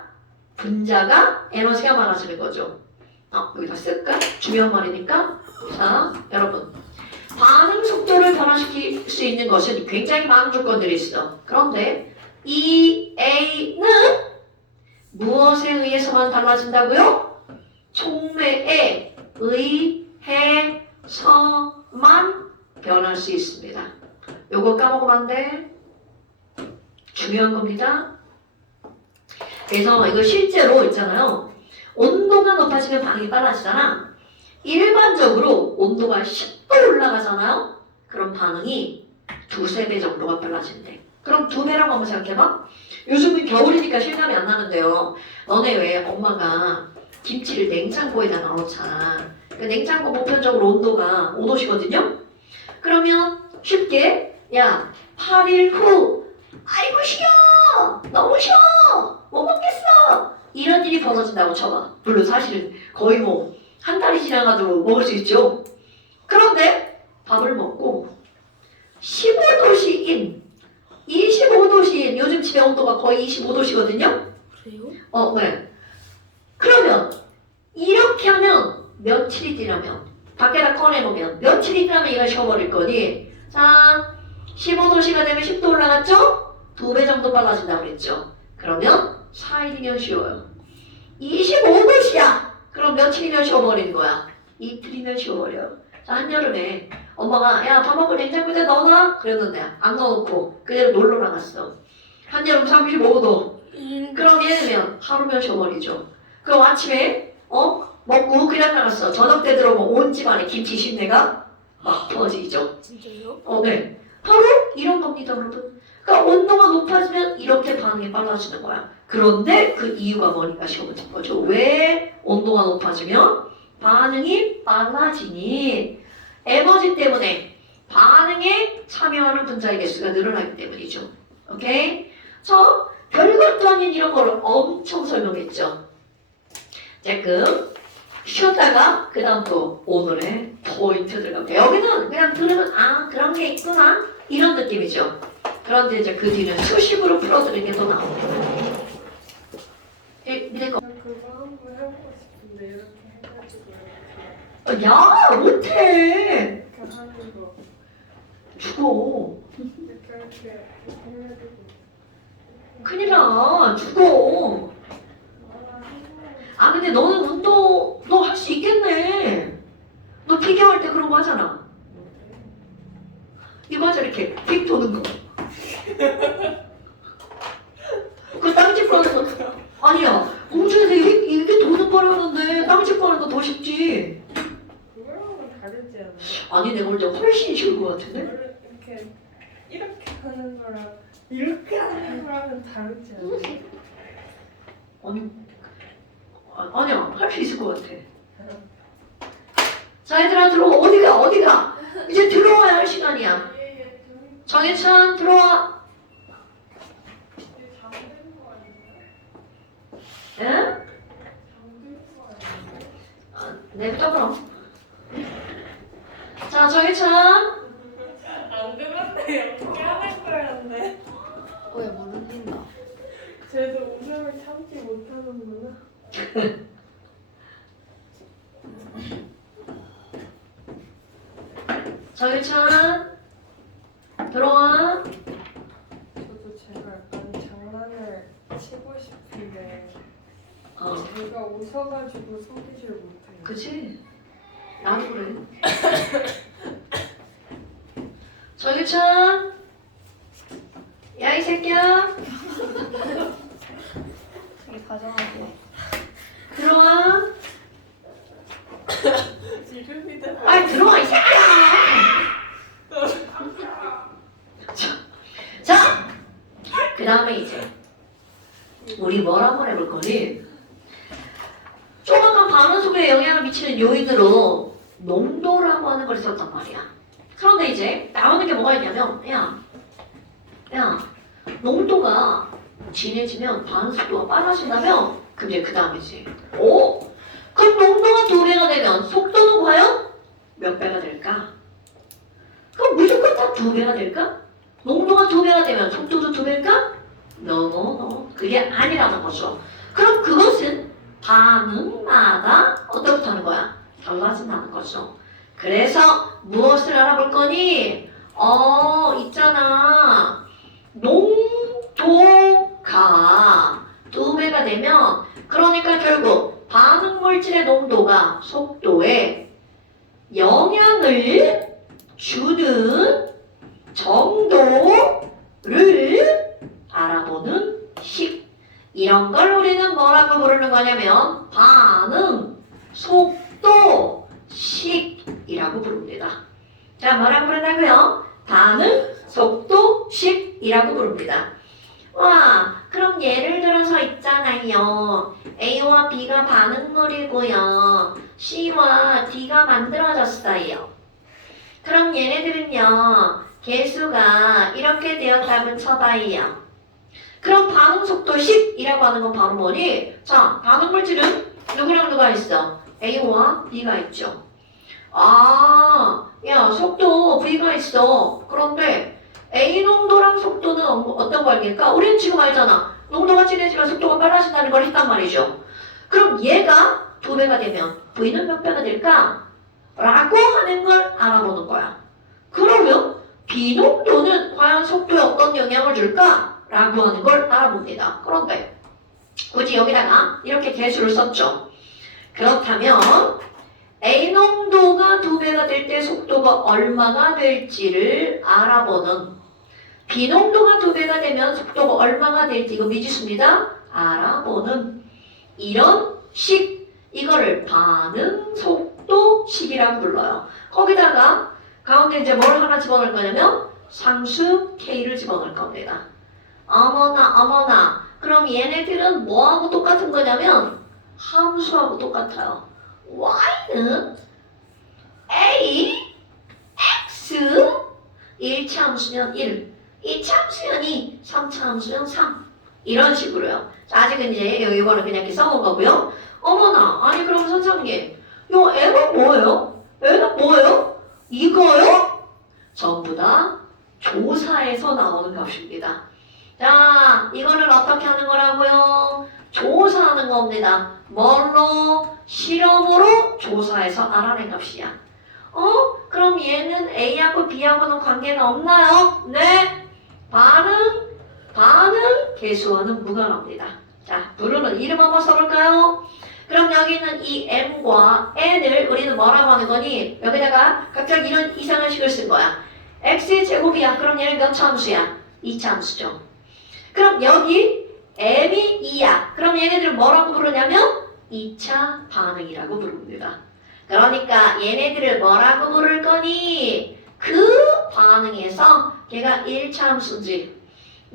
분자가 에너지가 많아지는 거죠. 여기다 쓸까? 중요한 말이니까. 자, 여러분. 반응 속도를 변화시킬 수 있는 것은 굉장히 많은 조건들이 있어. 그런데 이 A는 무엇에 의해서만 달라진다고요? 속내에 의해서만 변할 수 있습니다. 요거 까먹으면 안 돼. 중요한 겁니다. 그래서 이거 실제로 있잖아요. 온도가 높아지면 반응이 빨라지잖아. 일반적으로 온도가 10도 올라가잖아요. 그럼 반응이 두세 배 정도가 빨라진대. 그럼 두 배라고 한번 생각해봐. 요즘은 겨울이니까 실감이 안 나는데요. 너네 왜 엄마가 김치를 냉장고에다 넣어놓잖아. 그 냉장고 보편적으로 온도가 5도시거든요. 그러면 쉽게 야 8일 후 아이고 쉬어 너무 쉬어 못 먹겠어 이런 일이 벌어진다고 쳐봐. 물론 사실은 거의 뭐 한 달이 지나가도 먹을 수 있죠. 그런데 밥을 먹고 15도씨인 25도씨인 요즘 집에 온도가 거의 25도씨거든요. 그래요? 네. 그러면 이렇게 하면 며칠이 지나면 밖에다 꺼내놓으면 며칠이 지나면 얘가 식어버릴 거니 자 15도씨가 되면 10도 올라갔죠? 2배 정도 빨라진다고 그랬죠. 그러면 4일이면 쉬어요. 25도씨야. 그럼 며칠이면 쉬어버리는 거야. 이틀이면 쉬어버려요. 자 한여름에 엄마가 야 밥 먹고 냉장고에 넣어놔 그랬는데 안 넣어놓고 그대로 놀러 나갔어. 한여름 35도. 그럼 얘는 하루면 쉬어버리죠. 그럼 아침에 먹고 그냥 나갔어. 저녁 때 들어오면 온 집안에 김치 신내가 막 퍼지죠. 진짜요? 네. 바로 이런 겁니다, 여러분. 그러니까 온도가 높아지면 이렇게 반응이 빨라지는 거야. 그런데 그 이유가 뭐니까 시험을 거죠. 왜 온도가 높아지면 반응이 빨라지니? 에너지 때문에 반응에 참여하는 분자의 개수가 늘어나기 때문이죠. 오케이? 저 별것도 아닌 이런 거를 엄청 설명했죠. 조금 쉬었다가 그 다음 또 오늘의 포인트 들어갑니다. 여기는 그냥 들으면 아 그런 게 있구나 이런 느낌이죠. 그런데 이제 그 뒤는 수식으로 풀어드리는 게 더 나옵니다. 밑에 거. 그거 한번 해보고 싶은데 이렇게 해가지고 야 못해. 이렇게 하는 거 죽어. 이렇게 해가지고 큰일 나. 죽어. 아 근데 너는 운동 너 할 수 있겠네. 너 피겨할 때 그런 거 하잖아. 이거 하자 이렇게 픽 도는 거. 그 땅집 가는 거 아니야. 공중에서 이게 도는 거라는데 땅집 가는 거 더 쉽지. 그거랑은 다르지 않아요? 아니 내가 볼 때 훨씬 쉬울 것 같은데. 원래 이렇게 하는 거랑 이렇게 하는 거랑은 다르지 않아요? 아니 아니야 할 수 있을 것 같아. 자 얘들아 들어와. 어디가 이제 들어와야 할 시간이야. 정혜찬 들어와. 잠드는 거 아닌가요? 응? 잠드는 거 아닌가요? 내부터 그럼. 자 정혜찬. 안 들었네. 어떻게 하는 거였네. 왜못 울린다? 쟤도 웃음을 참지 못하는구나. 정혜찬 들어와. 저도 제가 약간 장난을 치고 싶은데 어 제가 웃어가지고 속이질 못해요. 그치? 나도 그래. 정유찬 야 이 새끼야 되게 다정하게. 들어와. 이름이다. 아이 들어와 이 새끼야. 자, 그 다음에 이제 우리 뭘 한번 해볼 거니 조만간 반응 속에 영향을 미치는 요인으로 농도라고 하는 걸 썼단 말이야. 그런데 이제 나오는 게 뭐가 있냐면 야 농도가 진해지면 반응 속도가 빨라진다며? 그럼 이제 그 다음이지. 오? 그럼 농도가 2배가 되면 속도는 과연 몇 배가 될까? 그럼 무조건 다 2배가 될까? 농도가 2배가 되면 속도도 2배일까? No. 그게 아니라는 거죠. 그럼 그것은 반응마다 어떻게 하는 거야? 달라진다는 거죠. 그래서 무엇을 알아볼 거니? 있잖아. 농도가 2배가 되면 그러니까 결국 반응 물질의 농도가 속도에 영향을 주는 정도를 알아보는 식. 이런 걸 우리는 뭐라고 부르는 거냐면 반응 속도 식이라고 부릅니다. 자, 뭐라고 부른다고요? 반응 속도 식이라고 부릅니다. 와, 그럼 예를 들어서 있잖아요. A와 B가 반응물이고요. C와 D가 만들어졌어요. 그럼 얘네들은요, 개수가 이렇게 되었다고 쳐봐요. 그럼 반응 속도 10이라고 하는 건 바로 뭐니? 자, 반응 물질은 누구랑 누가 있어? A와 B가 있죠. 아, 야, 속도 V가 있어. 그런데 A 농도랑 속도는 어떤 관계일까? 우리는 지금 알잖아. 농도가 진해지면 속도가 빨라진다는 걸 했단 말이죠. 그럼 얘가 2배가 되면 V는 몇 배가 될까? 라고 하는 걸 알아보는 거야. 그러면 B 농도는 과연 속도에 어떤 영향을 줄까? 라고 하는 걸 알아봅니다. 그런데 굳이 여기다가 이렇게 개수를 썼죠. 그렇다면 A 농도가 2배가 될 때 속도가 얼마나 될지를 알아보는, B 농도가 2배가 되면 속도가 얼마나 될지, 이거 미지수입니다. 알아보는 이런 식, 이거를 반응 속도 식이라고 불러요. 거기다가 가운데 이제 뭘 하나 집어넣을 거냐면 상수 K를 집어넣을 겁니다. 어머나. 그럼 얘네들은 뭐하고 똑같은 거냐면 함수하고 똑같아요. y는 a, x, 1차 함수면 1, 2차 함수면 2, 3차 함수면 3 이런 식으로요. 자, 아직은 이제 이거는 그냥 이렇게 써본 거고요. 어머나, 아니 그럼 선생님 요 애는 뭐예요? 애는 뭐예요? 이거요? 전부 다 조사에서 나오는 값입니다. 자, 이거를 어떻게 하는 거라고요? 조사하는 겁니다. 뭘로? 실험으로 조사해서 알아낸 값이야. 그럼 얘는 A하고 B하고는 관계가 없나요? 네. 반응 개수와는 무관합니다. 자, 부르는 이름 한번 써볼까요? 그럼 여기 있는 이 M과 N을 우리는 뭐라고 하는 거니? 여기다가 갑자기 이런 이상한 식을 쓴 거야. X의 제곱이야. 그럼 얘는 몇 차 함수야? 2차 함수죠. 그럼 여기 M이 2야. 그럼 얘네들은 뭐라고 부르냐면 2차 반응이라고 부릅니다. 그러니까 얘네들을 뭐라고 부를 거니? 그 반응에서 걔가 1차 함수인지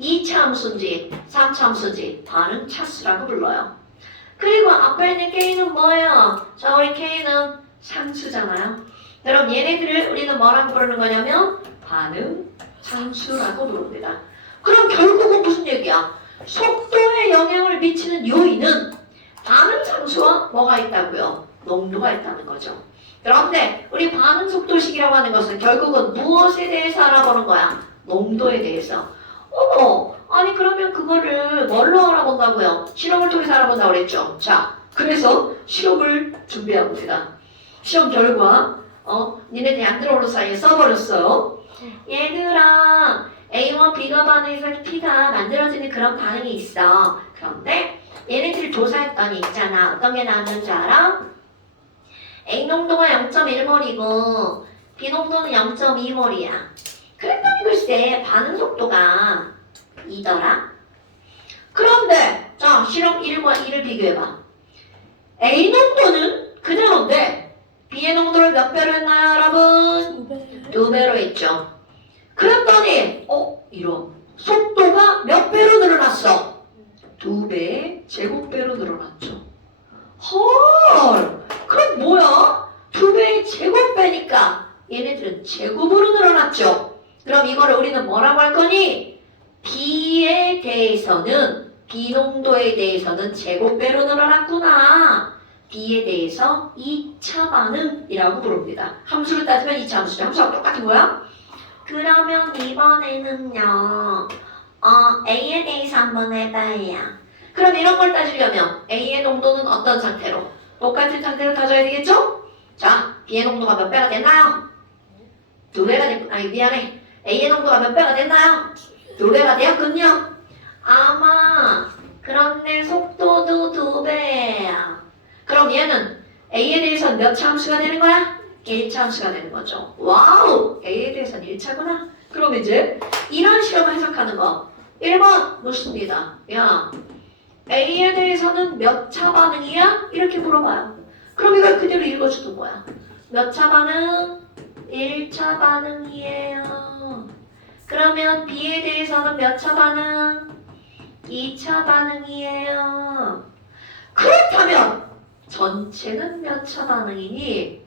2차 함수인지 3차 함수인지 반응 차수라고 불러요. 그리고 앞에 있는 K는 뭐예요? 자, 우리 K는 상수잖아요. 그럼 얘네들을 우리는 뭐라고 부르는 거냐면 반응 상수라고 부릅니다. 그럼 결국은 무슨 얘기야? 속도에 영향을 미치는 요인은 반응 상수와 뭐가 있다고요? 농도가 있다는 거죠. 그런데 우리 반응 속도식이라고 하는 것은 결국은 무엇에 대해서 알아보는 거야? 농도에 대해서. 아니 그러면 그거를 뭘로 알아본다고요? 실험을 통해서 알아본다고 그랬죠. 자, 그래서 실험을 준비해봅니다. 시험 결과 니네들이 안 들어오는 사이에 써버렸어요. 얘들아, A와 B가 반응해서 P가 만들어지는 그런 반응이 있어. 그런데 얘네들을 조사했더니 있잖아. 어떤 게 나왔는 줄 알아? A 농도가 0.1몰이고 B 농도는 0.2몰이야. 그랬더니 글쎄 반응 속도가 2더라. 그런데 자, 실험 1과 2를 비교해봐. A 농도는 그대로인데 B의 농도를 몇 배로 했나요, 여러분? 2배로 했죠. 그랬더니 이런 속도가 몇 배로 늘어났어? 2배의 제곱배로 늘어났죠. 헐, 그럼 뭐야? 2배의 제곱배니까 얘네들은 제곱으로 늘어났죠. 그럼 이거를 우리는 뭐라고 할 거니? B에 대해서는 B 농도에 대해서는 제곱배로 늘어났구나. B에 대해서 2차 반응이라고 부릅니다. 함수를 따지면 2차 함수죠. 함수하고 똑같은 거야? 그러면 이번에는요, A에 대해서 한번 해봐요. 그럼 이런 걸 따지려면 A의 농도는 어떤 상태로? 똑같은 상태로 따져야 되겠죠? 자, B의 농도가 몇 배가 됐나요? 2배가 됐군. 미안해. A의 농도가 몇 배가 됐나요? 2배가 되었군요. 아마 그런데 속도도 2배야. 그럼 얘는 A에 대해서는 몇 차 함수가 되는 거야? 1차 함수가 되는 거죠. 와우! A에 대해서는 1차구나. 그럼 이제 이런 실험을 해석하는 거 1번 묻습니다. 야, A에 대해서는 몇 차 반응이야? 이렇게 물어봐요. 그럼 이걸 그대로 읽어주는 거야. 몇 차 반응? 1차 반응이에요. 그러면 B에 대해서는 몇 차 반응? 2차 반응이에요. 그렇다면 전체는 몇 차 반응이니?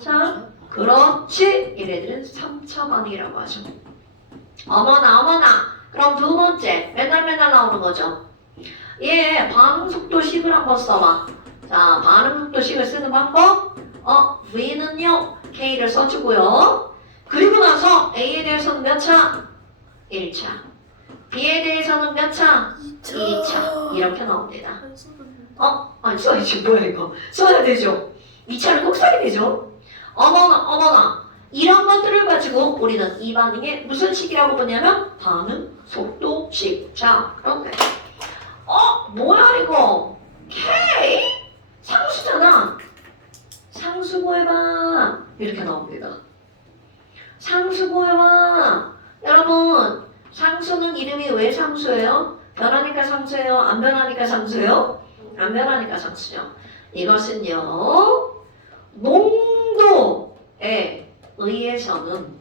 자, 그렇지. 얘네들은 3차 반응이라고 하죠. 어머나 어머나. 그럼 두 번째 맨날 나오는 거죠. 얘 반응 속도식을 한번 써봐. 자, 반응 속도식을 쓰는 방법. V는요 K를 써주고요. 그리고 나서 A에 대해서는 몇 차? 1차. B에 대해서는 몇 차? 2차. 이렇게 나옵니다. 아니 써야지. 뭐야 이거. 써야 되죠. 2차는 꼭 써야 되죠. 어머나. 이런 것들을 가지고 우리는 이 반응의 무슨 식이라고 보냐면 반응 속도식. 자, 그런데 뭐야 이거. K? 상수잖아. 상수 구해봐. 이렇게 나옵니다. 상수 구해봐. 여러분, 상수는 이름이 왜 상수예요? 변하니까 상수예요? 안 변하니까 상수예요? 안 변하니까 상수죠. 이것은요, 농도에 의해서는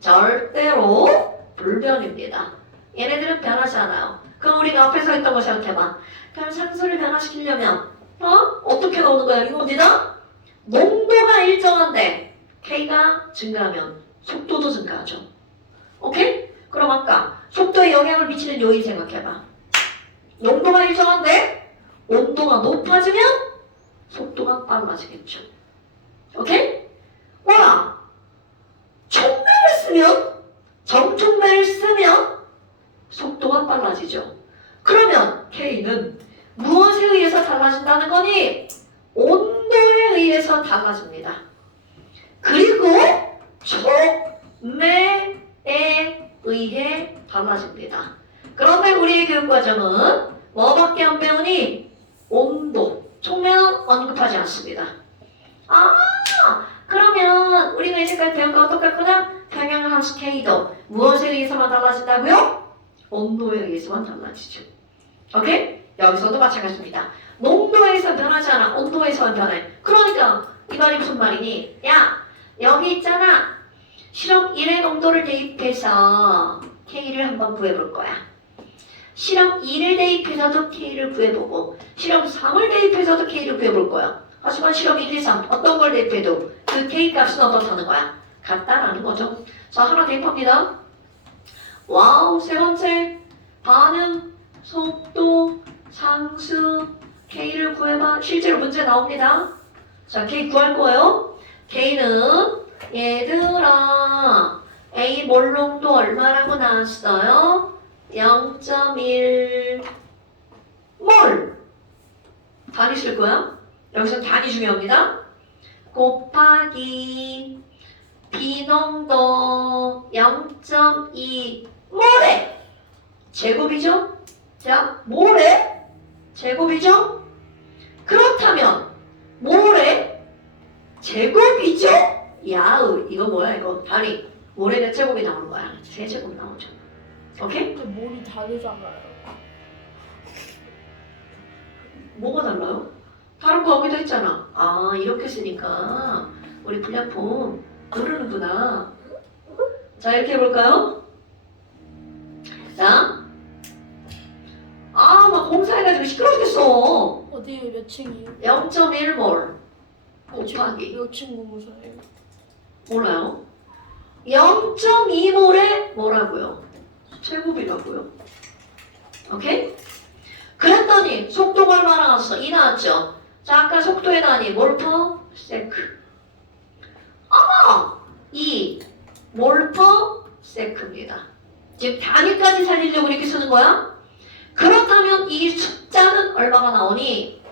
절대로 불변입니다. 얘네들은 변하지 않아요. 그럼 우리가 앞에서 했던 거 생각해봐. 그럼 상수를 변화시키려면 어떻게 나오는 거야? 이겁니다. 농도가 일정한데 K가 증가하면 속도도 증가하죠. 오케이? 그럼 아까 속도에 영향을 미치는 요인 생각해봐. 농도가 일정한데 온도가 높아지면 속도가 빨라지겠죠. 오케이? 와! 촉매를 쓰면 정촉매를 쓰면 속도가 빨라지죠. 그러면 K는 무엇에 의해서 달라진다는 거니? 온도에 의해서 달라집니다. 그리고 촉매에 의해 달라집니다. 그런데 우리의 교육과정은 뭐밖에 안 배우니? 온도, 촉매는 언급하지 않습니다. 그러면 우리가 이제까지 배운 거 똑같구나? 평형함수 K도 무엇에 의해서만 달라진다고요? 온도에 의해서만 달라지죠. 오케이? 여기서도 마찬가지입니다. 농도에서 변하지 않아. 온도에서만 변해. 그러니까 이 말이 무슨 말이니? 야, 여기 있잖아. 실험 1의 농도를 대입해서 K를 한번 구해볼 거야. 실험 2를 대입해서도 K를 구해보고 실험 3을 대입해서도 K를 구해볼 거야. 하지만 실험 1, 2, 3 어떤 걸 대입해도 그 K 값은 어떻다는 거야? 같다라는 거죠. 자, 하나 대입합니다. 와우, 세 번째 반응, 속도, 상수, K를 구해봐. 실제로 문제 나옵니다. 자, K 구할 거예요. K는 얘들아 A 몰농도 얼마라고 나왔어요? 0.1 몰. 단위 쓸 거야. 여기서 단위 중요합니다. 곱하기 비농도 0.2 몰에 제곱이죠? 자, 몰에 제곱이죠? 그렇다면 몰에 제곱이죠? 야으, 이거 뭐야 이거? 단위. 몰에 몇 제곱이 나오는 거야? 3제곱 나오죠. 오케이? 근데 몰이 다르잖아요. 뭐가 달라요? 다른 거 거기다 있잖아. 이렇게 쓰니까 우리 불량품 모르는구나. 자, 이렇게 해볼까요? 자, 막 공사해가지고 시끄러웠겠어. 어디 몇 층이에요? 0.1몰 곱하기 몇 층 공사예요? 몰라요? 0.2몰에 뭐라고요? 제곱이라고요. 오케이? 그랬더니 속도가 얼마 나왔어? 2 나왔죠? 자, 아까 속도의 단위 몰퍼 세크. 2 몰퍼 세크입니다. 즉 단위까지 살리려고 이렇게 쓰는 거야? 그렇다면 이 숫자는 얼마가 나오니?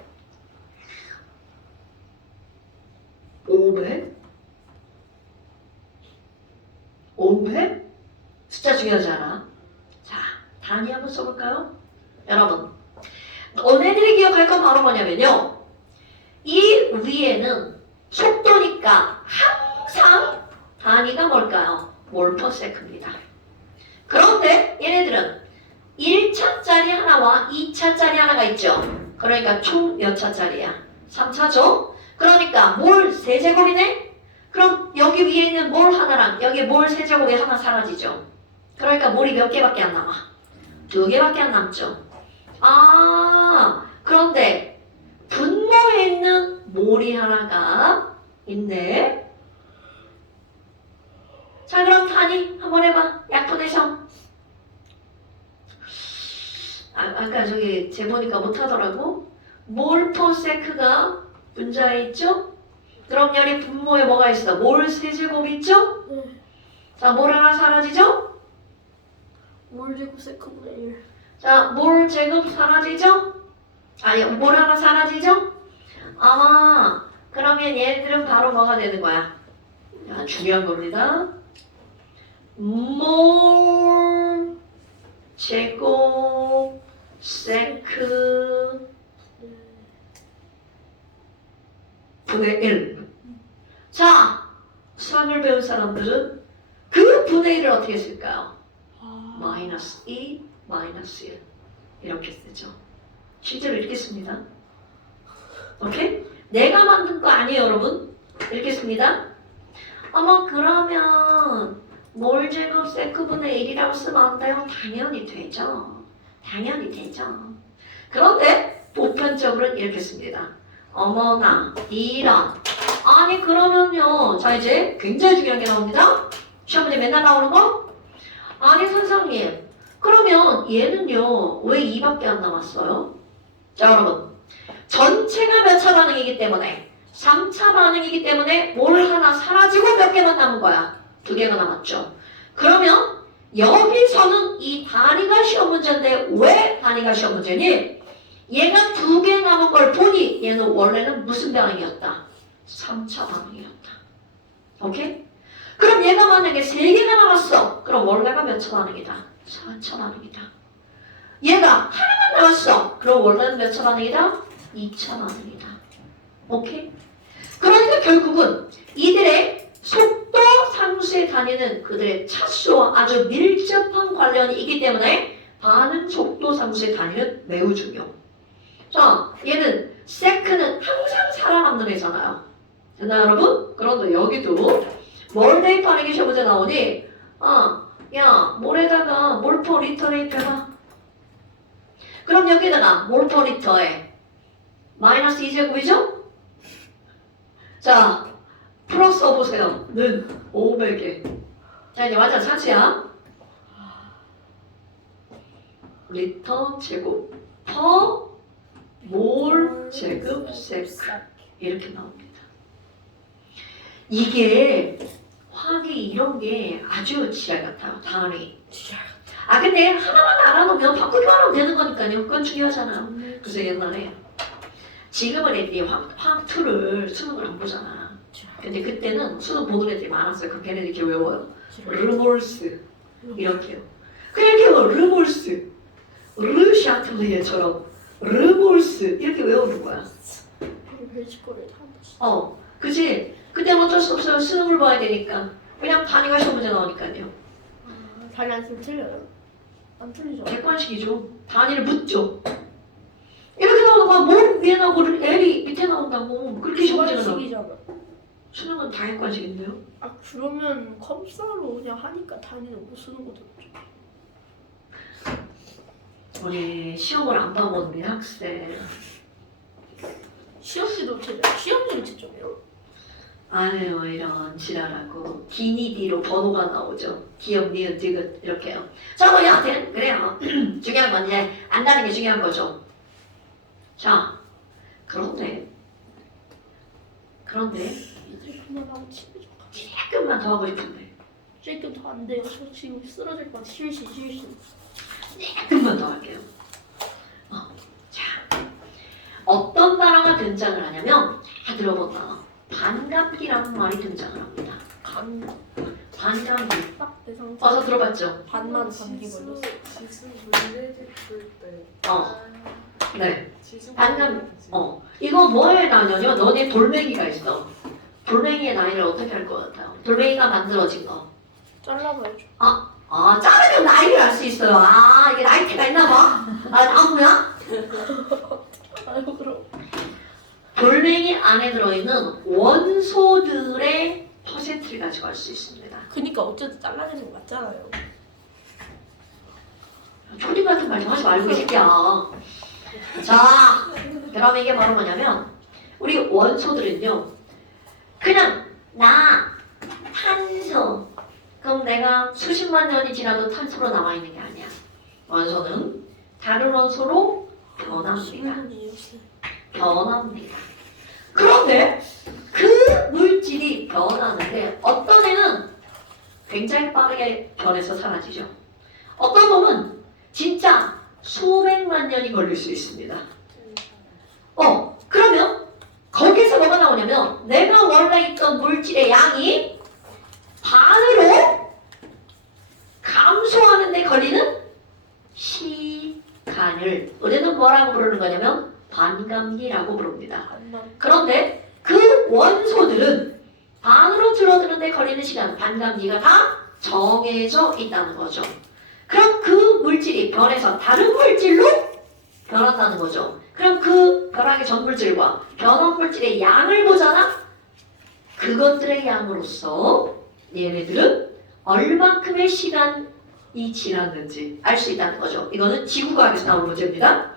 500? 500? 숫자 중요하지 않아? 자, 단위 한번 써볼까요? 여러분, 너네들이 기억할 건 바로 뭐냐면요. 이 위에는 속도니까 항상 단위가 뭘까요? 몰퍼세크입니다. 그런데 얘네들은 1차짜리 하나와 2차짜리 하나가 있죠. 그러니까 총 몇 차짜리야? 3차죠? 그러니까 몰 세제곱이네? 그럼 여기 위에 있는 몰 하나랑 여기 몰 세제곱이 하나 사라지죠. 그러니까 몰이 몇 개밖에 안 남아? 2개밖에 안 남죠. 아, 그런데 분모에 있는 몰이 하나가 있네. 자, 그럼 단위 한번 해봐. 약분해서. 아까 저기 제 보니까 못하더라고. 몰 퍼 세크가 분자에 있죠? 그럼 여기 분모에 뭐가 있어? 몰 세제곱 있죠? 네. 자, 몰 하나 사라지죠? 몰제곱 세크분의 1. 자, 몰 제곱 사라지죠? 아니, 몰 하나 사라지죠? 아, 그러면 얘들은 바로 뭐가 되는 거야? 야, 중요한 겁니다. 몰 제곱 세크 분의 1. 자, 수학을 배운 사람들은 그 분의 1을 어떻게 쓸까요? 마이너스 2, 마이너스 1 이렇게 쓰죠. 실제로 이렇게 씁니다. 오케이? 내가 만든 거 아니에요, 여러분. 이렇게 씁니다. 어머, 그러면 몰 제곱 세크분의 1이라고 쓰면 안 돼요? 당연히 되죠. 당연히 되죠. 그런데 보편적으로는 이렇게 씁니다. 어머나, 이런. 아니, 그러면요. 자, 이제 굉장히 중요한 게 나옵니다. 시험 문제 맨날 나오는 거? 아니, 선생님. 그러면 얘는요. 왜 2밖에 안 남았어요? 자, 여러분. 전체가 몇 차 반응이기 때문에 3차 반응이기 때문에 몰 하나 사라지고 몇 개만 남은 거야? 2개가 남았죠. 그러면 여기서는 이 단위가 시험 문제인데 왜 단위가 시험 문제니? 얘가 2개 남은 걸 보니 얘는 원래는 무슨 반응이었다? 3차 반응이었다. 오케이? 그럼 얘가 만약에 3개가 남았어. 그럼 원래가 몇 차 반응이다? 4차 반응이다. 얘가 하나만 남았어. 그럼 원래는 몇 차 반응이다? 2차 반응이다. 오케이? 그러니까 결국은 이들의 속도 상수의 단위는 그들의 차수와 아주 밀접한 관련이 있기 때문에 반응 속도 상수의 단위는 매우 중요. 자, 얘는 세크는 항상 살아남는 애잖아요. 됐나요, 여러분? 그런데 여기도 몰 대입하는 시험 문제 나오니 야, 몰에다가 몰 퍼 리터 대입해봐. 그럼 여기다가 몰 퍼 리터에 마이너스 2제곱이죠? 자, 풀어 써보세요. 는 500에. 자, 이제 완전 사치야. 리터 제곱 퍼 몰 제곱 세크 이렇게 나옵니다. 이게 화학이 이런 게 아주 지랄 같아요. 단위. 아, 근데 하나만 알아놓으면 바꾸기만 하면 되는 거니까요. 그건 중요하잖아요. 그래서 옛날에 지금은 애들이 화학 2를 수능을 안 보잖아. 근데 그때는 수능 보는 애들이 많았어요. 그 걔네들이 이렇게 외워요. 르몰스 이렇게요. 그냥 이렇게 뭐 르몰스 르샤틀리에처럼 르몰스 이렇게 외우는 거야. 벨치코를 다 한다. 그치? 그때는 어쩔 수 없어요. 수능을 봐야 되니까. 그냥 단위가 시험 문제 나오니까요. 단위 안 쓰면 틀려요? 안 틀리죠? 객관식이죠. 단위를 묻죠. 이렇게 나오는 거야. 뭘 위에 나오고 L이 밑에 나온다고. 그렇게 시험 문제가 나와. 주관식이잖아. 수능은 다 객관식인데요. 아, 그러면 컴싸로 그냥 하니까 단위는 못 쓰는 거죠. 우리 시험을 안 봐본 우리 학생. 시험지도 제죠. 시험지도 제점이요. 아유, 이런 지랄하고 기니디로 번호가 나오죠. 기억, 니은, 디귿 이렇게요. 자, 뭐 여하튼 그래요. 중요한 건 이제 안다는 게 중요한 거죠. 자, 그런데 이제 그만하고 집에 좀 가자. 조금만 더 하고 싶은데 조금 더 안 돼요. 저 지금 쓰러질 것 같아. 실시. 조금만 더 할게요. 자, 어떤 단어가 등장을 하냐면 다 들어본다. 반감기라는 말이 등장을 합니다. 반감기. 딱내 상태. 어서 들어봤죠? 반만 감기 걸렸어. 지수 문제집 풀 때. 네. 이거 뭐에 나냐면 너네 돌멩이가 있어. 돌멩이의 나이를 어떻게 할 것 같아요? 돌멩이가 만들어진 거. 잘라봐야죠. 자르면 나이를 알 수 있어요. 이게 나이테가 있나 봐. 나무야? 아이고 그럼. 돌멩이 안에 들어있는 원소들의 퍼센트를 가지고 알 수 있습니다. 그니까 어쨌든 잘라내는 거 맞잖아요. 초딩 같은 말 좀 하지 말고 이 새끼야. 자, 그럼 이게 바로 뭐냐면 우리 원소들은요. 그냥 나 탄소. 그럼 내가 수십만 년이 지나도 탄소로 남아있는 게 아니야. 원소는 다른 원소로 변합니다. 변합니다. 그런데 그 물질이 변하는데 어떤 애는 굉장히 빠르게 변해서 사라지죠. 어떤 놈은 진짜 수백만 년이 걸릴 수 있습니다. 그러면 거기서 뭐가 나오냐면 내가 원래 있던 물질의 양이 반으로 감소하는 데 걸리는 시간을 우리는 뭐라고 부르는 거냐면 반감기라고 부릅니다. 그런데 그 원소들은 반으로 줄어드는 데 걸리는 시간, 반감기가 다 정해져 있다는 거죠. 그럼 그 물질이 변해서 다른 물질로 변한다는 거죠. 그럼 그 변하기 전 물질과 변한 물질의 양을 보잖아? 그것들의 양으로서 얘네들은 얼만큼의 시간이 지났는지 알 수 있다는 거죠. 이거는 지구과학에서 나온 문제입니다.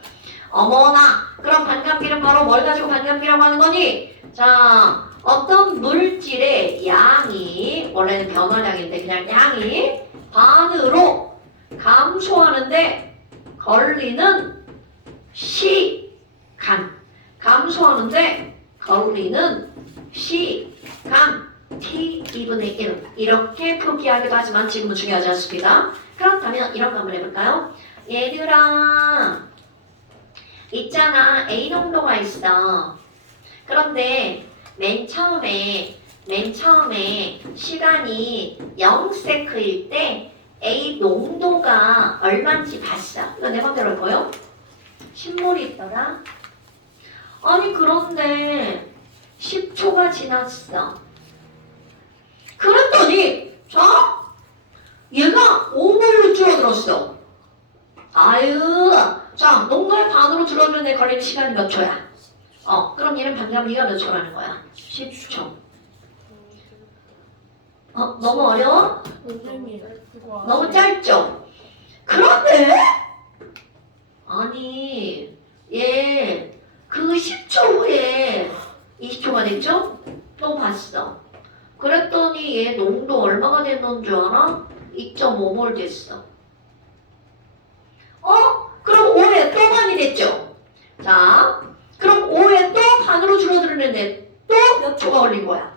어머나, 그럼 반감기는 바로 뭘 가지고 반감기라고 하는 거니? 자, 어떤 물질의 양이 원래는 변화량인데 그냥 양이 반으로 감소하는데 걸리는 시간, 감소하는데 걸리는 시간 T2분의 1 이렇게 표기하기도 하지만 지금은 중요하지 않습니다. 그렇다면 이런 거 한번 해볼까요? 얘들아 있잖아, A 농도가 있어. 그런데 맨 처음에 시간이 0세크일 때 A 농도가 얼마인지 봤어. 이거 내 맘대로 할 거예요? 신물이 있더라. 아니 그런데 10초가 지났어. 그랬더니 얘가 5몰로 줄어들었어. 자, 농도의 반으로 줄어드는 데 걸리는 시간이 몇 초야? 그럼 얘는 반감기가 몇 초라는 거야? 10초. 너무 어려워? 선생님. 너무 짧죠? 그런데 아니 얘 그 10초 후에 20초가 됐죠? 또 봤어. 그랬더니 얘 농도 얼마가 됐는 줄 알아? 2.5몰 됐어. 그럼 5에 또 반이 됐죠? 자, 그럼 5에 또 반으로 줄어드는데 또 몇 초가 걸린 거야?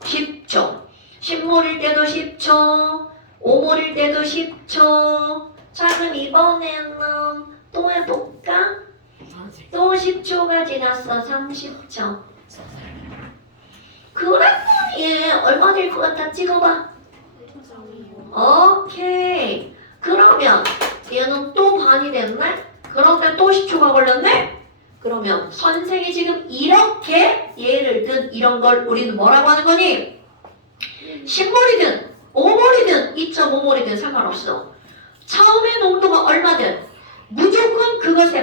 10초. 10몰일 때도 10초, 5몰일 때도 10초. 자, 그럼 이번에는 또 해볼까? 또 10초가 지났어. 30초. 그랬더니 얘 얼마 될 것 같아? 찍어봐. 오케이. 그러면 얘는 또 반이 됐네? 그런데 또 10초가 걸렸네? 그러면 선생이 지금 이렇게 예를 든 이런 걸 우리는 뭐라고 하는 거니? 10몰이든 5몰이든 2.5몰이든 상관없어. 처음에 농도가 얼마든 무조건 그것의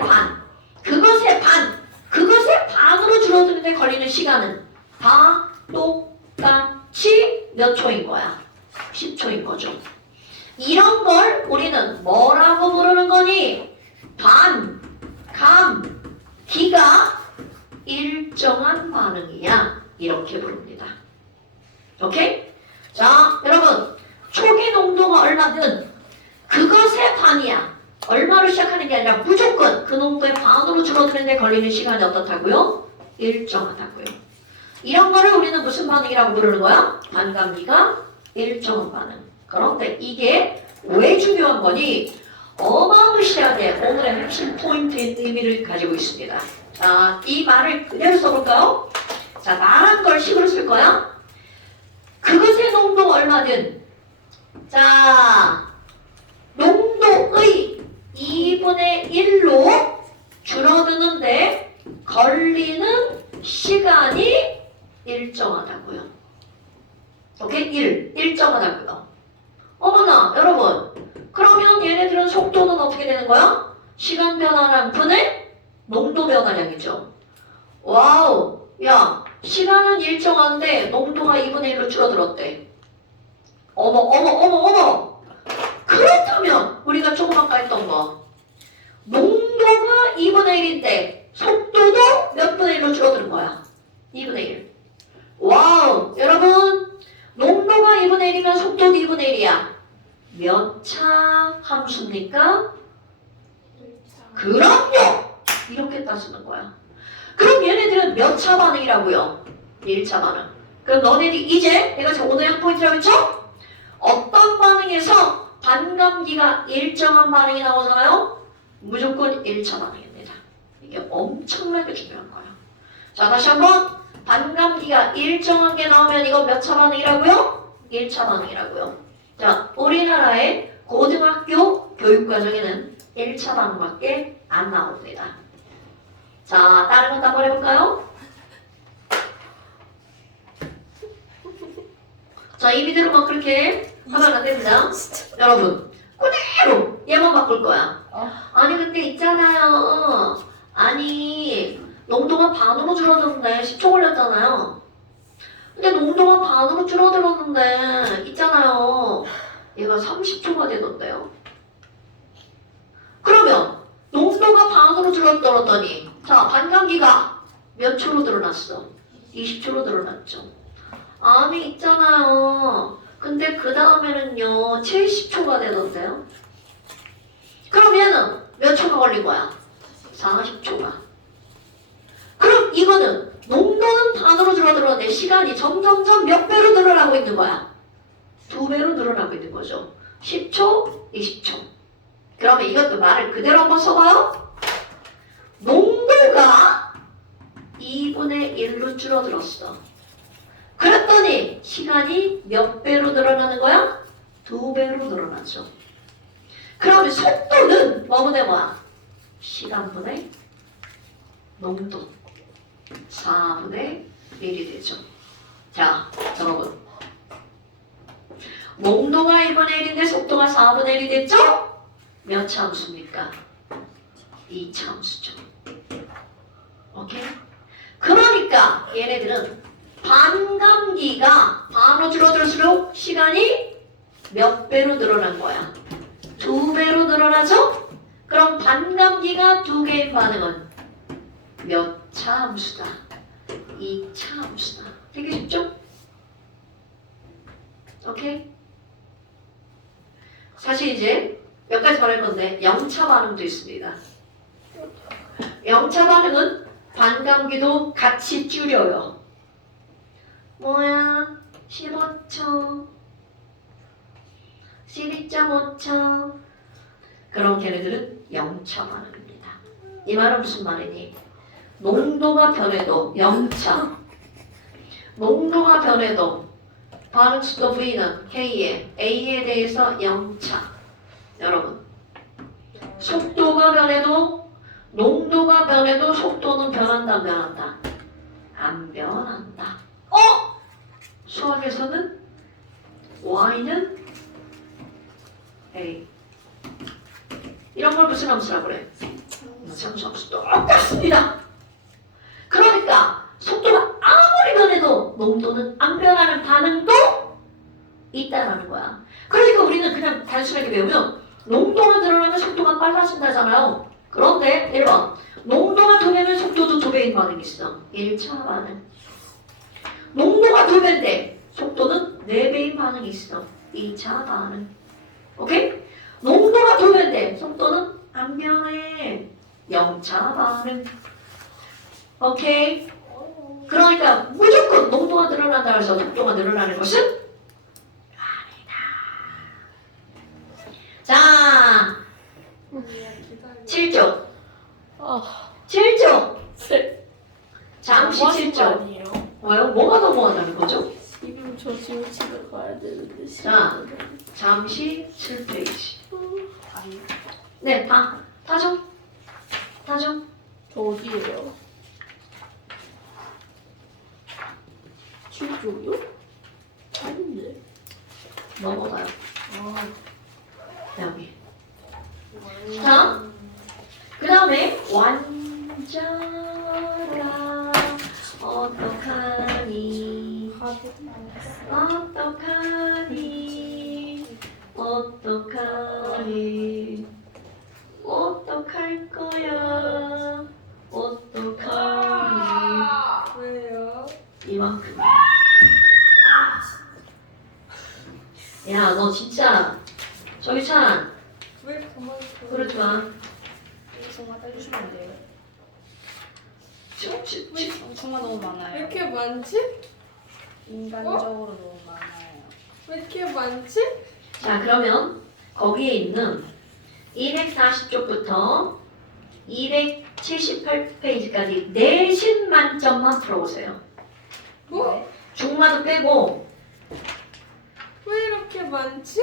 반으로 줄어드는데 걸리는 시간은 다 똑같이 몇 초인 거야? 10초인 거죠. 이런 걸 우리는 뭐라고 부르는 거니? 반감기가 일정한 반응이야. 이렇게 부릅니다. 오케이? 자, 여러분 초기 농도가 얼마든 그것의 반이야. 얼마로 시작하는 게 아니라 무조건 그 농도의 반으로 줄어드는 데 걸리는 시간이 어떻다고요? 일정하다고요. 이런 거를 우리는 무슨 반응이라고 부르는 거야? 반감기가 일정한 반응. 그런데 이게 왜 중요한 거니? 어마무시하게 오늘의 핵심 포인트인 의미를 가지고 있습니다. 자, 이 말을 그대로 써볼까요? 자, 말한 걸 식으로 쓸 거야. 그것의 농도 얼마든 자 농도의 2분의 1로 줄어드는데 걸리는 시간이 일정하다고요. 오케이? 일정하다고요. 어머나, 여러분. 그러면 얘네들은 속도는 어떻게 되는 거야? 시간 변화량 분의 농도 변화량이죠. 와우. 야, 시간은 일정한데 농도가 2분의 1로 줄어들었대. 어머. 그렇다면 우리가 조금 아까 했던 거. 농도가 2분의 1인데 속도도 몇 분의 1로 줄어드는 거야? 2분의 1. 와우. 여러분, 농도가 2분의 1이면 속도도 2분의 1이야. 몇 차 함수입니까? 그럼요. 이렇게 따지는 거야. 그럼 얘네들은 몇 차 반응이라고요? 1차 반응. 그럼 너네들이 이제 내가 지금 오늘의 한 포인트라고 했죠? 어떤 반응에서 반감기가 일정한 반응이 나오잖아요? 무조건 1차 반응입니다. 이게 엄청나게 중요한 거야. 자, 다시 한번. 반감기가 일정하게 나오면 이건 몇 차 반응이라고요? 1차 반응이라고요. 자, 우리나라의 고등학교 교육과정에는 1차 반응밖에 안 나옵니다. 자, 다른 것도 한번 해볼까요? 자, 이 비디오로 막 그렇게 하면 안 됩니다. 여러분, 그대로 얘만 바꿀 거야. 아니, 근데 있잖아요. 아니, 농도가 반으로 줄어들었는데 10초 걸렸잖아요. 근데 농도가 반으로 줄어들었는데 있잖아요. 얘가 30초가 되던데요. 그러면 농도가 반으로 줄어들었더니 자, 반감기가 몇 초로 늘어났어? 20초로 늘어났죠. 아니 있잖아요. 근데 그 다음에는요 70초가 되던데요. 그럼 얘는 몇 초가 걸린 거야? 40초가. 그럼 이거는 농도는 반으로 줄어들었는데 시간이 점점점 몇 배로 늘어나고 있는 거야? 2배로 늘어나고 있는 거죠. 10초, 20초. 그러면 이것도 말을 그대로 한번 써봐요. 농도가 2분의 1로 줄어들었어. 그랬더니 시간이 몇 배로 늘어나는 거야? 2배로 늘어나죠. 그러면 속도는 뭐분의 뭐야? 시간분의 농도. 4분의 1이 되죠. 자, 여러분. 농도가 1분의 1인데 속도가 4분의 1이 됐죠? 몇 차 함수입니까? 2차 함수죠. 오케이? 그러니까 얘네들은 반감기가 반으로 줄어들수록 시간이 몇 배로 늘어난 거야? 2배로 늘어나죠? 그럼 반감기가 2개인 반응은 몇 차 함수다? 2차 함수다. 되게 쉽죠? 오케이? 사실 이제 몇 가지 말할 건데 0차 반응도 있습니다. 0차 반응은 반감기도 같이 줄여요. 뭐야? 15초 12.5초 그럼 걔네들은 0차 반응입니다. 이 말은 무슨 말이니? 농도가 변해도 0차 농도가 변해도 반응 속도 V는 K에 A에 대해서 0차. 여러분 속도가 변해도 농도가 변해도 속도는 변한다 안 변한다? 안 변한다. 수학에서는 Y는 A 이런 걸 무슨 함수라고 그래? 참수함수 똑같습니다. 그러니까 속도가 아무리 변해도 농도는 안 변하는 반응도 있다라는 거야. 그러니까 우리는 그냥 단순하게 배우면 농도가 늘어나면 속도가 빨라진다잖아요. 그런데 1번 농도가 2배면 속도도 2배인 반응이 있어. 1차 반응. 농도가 2배인데 속도는 4배인 반응이 있어. 2차 반응. 오케이? 농도가 2배인데 속도는 안 변해. 0차 반응. 오케이? 그러니까 무조건 농도가 늘어난다 해서 속도가 늘어나는 것은 아니다. 자, 7조. 7조. 잠시 7조. 아니에요? 뭐요? 뭐가 너무하다는 거죠? 저 지금 집에 가야 되는데 자, 잠시 7페이지. 아니 네, 다 줘. 저 어디예요? 7쪽이요? 아닌데. 넘어가요. 아, 여기. 자, 그 다음에 완자가 어떡하니 어떡하니 어떡할 거야 어떡하니 왜요? 이만큼. 야, 너 진짜 저기 찬 왜 그만 그러지 마. 정말 빼주시면 안 돼요? 치. 정말 너무 왜 많아요. 이렇게 많지? 인간적으로 너무 많아요. 왜 이렇게 많지? 자, 그러면 거기에 있는 240쪽부터 278페이지까지 내신 만점만 풀어보세요. 뭐? 중마도 빼고 왜 이렇게 많지?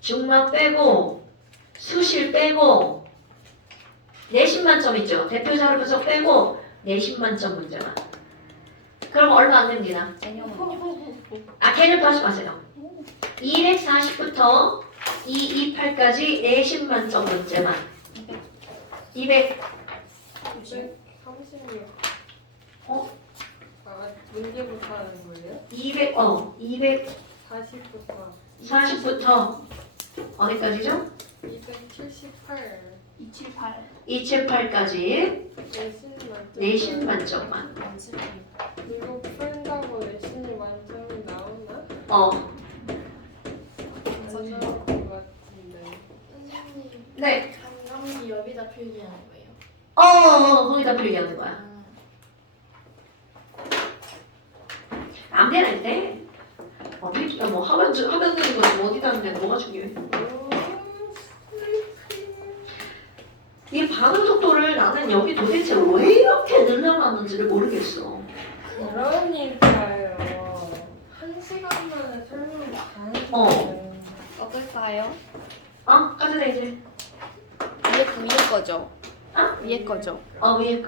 중마 빼고 수실 빼고 내신 만점 있죠. 대표자료 분석 빼고 내신 만점 문제만. 그럼 얼마 안 됩니다. 개념은요? 아, 개념도 하지 마세요. 240부터 228까지 내신 만점 문제만. 200. 136. 어? 아, 문제부터 하는 거예요? 240부터 40부터 어디까지죠? 278. 278. 278까지 내신 내신 만점. 만점만. 이거 푼다고 내신이 만점이 나오나? 어, 안 나올 것 같은데. 선생님. 네. 감감기 여기다 표기하는 거예요. 거기다 필기하는 거야. 안 되는 데 필기가 뭐 하면 되는 거지 어디다 하는데 뭐가 중요해? 이 반응 속도를 나는 여기 도대체 왜 이렇게 늘려놨는지를 모르겠어. 그러니까요. 1시간 만에 설명 다 했는데. 어떨까요? 까져야 이제. 위에 거죠? 아? 위에 거죠? 위에 거.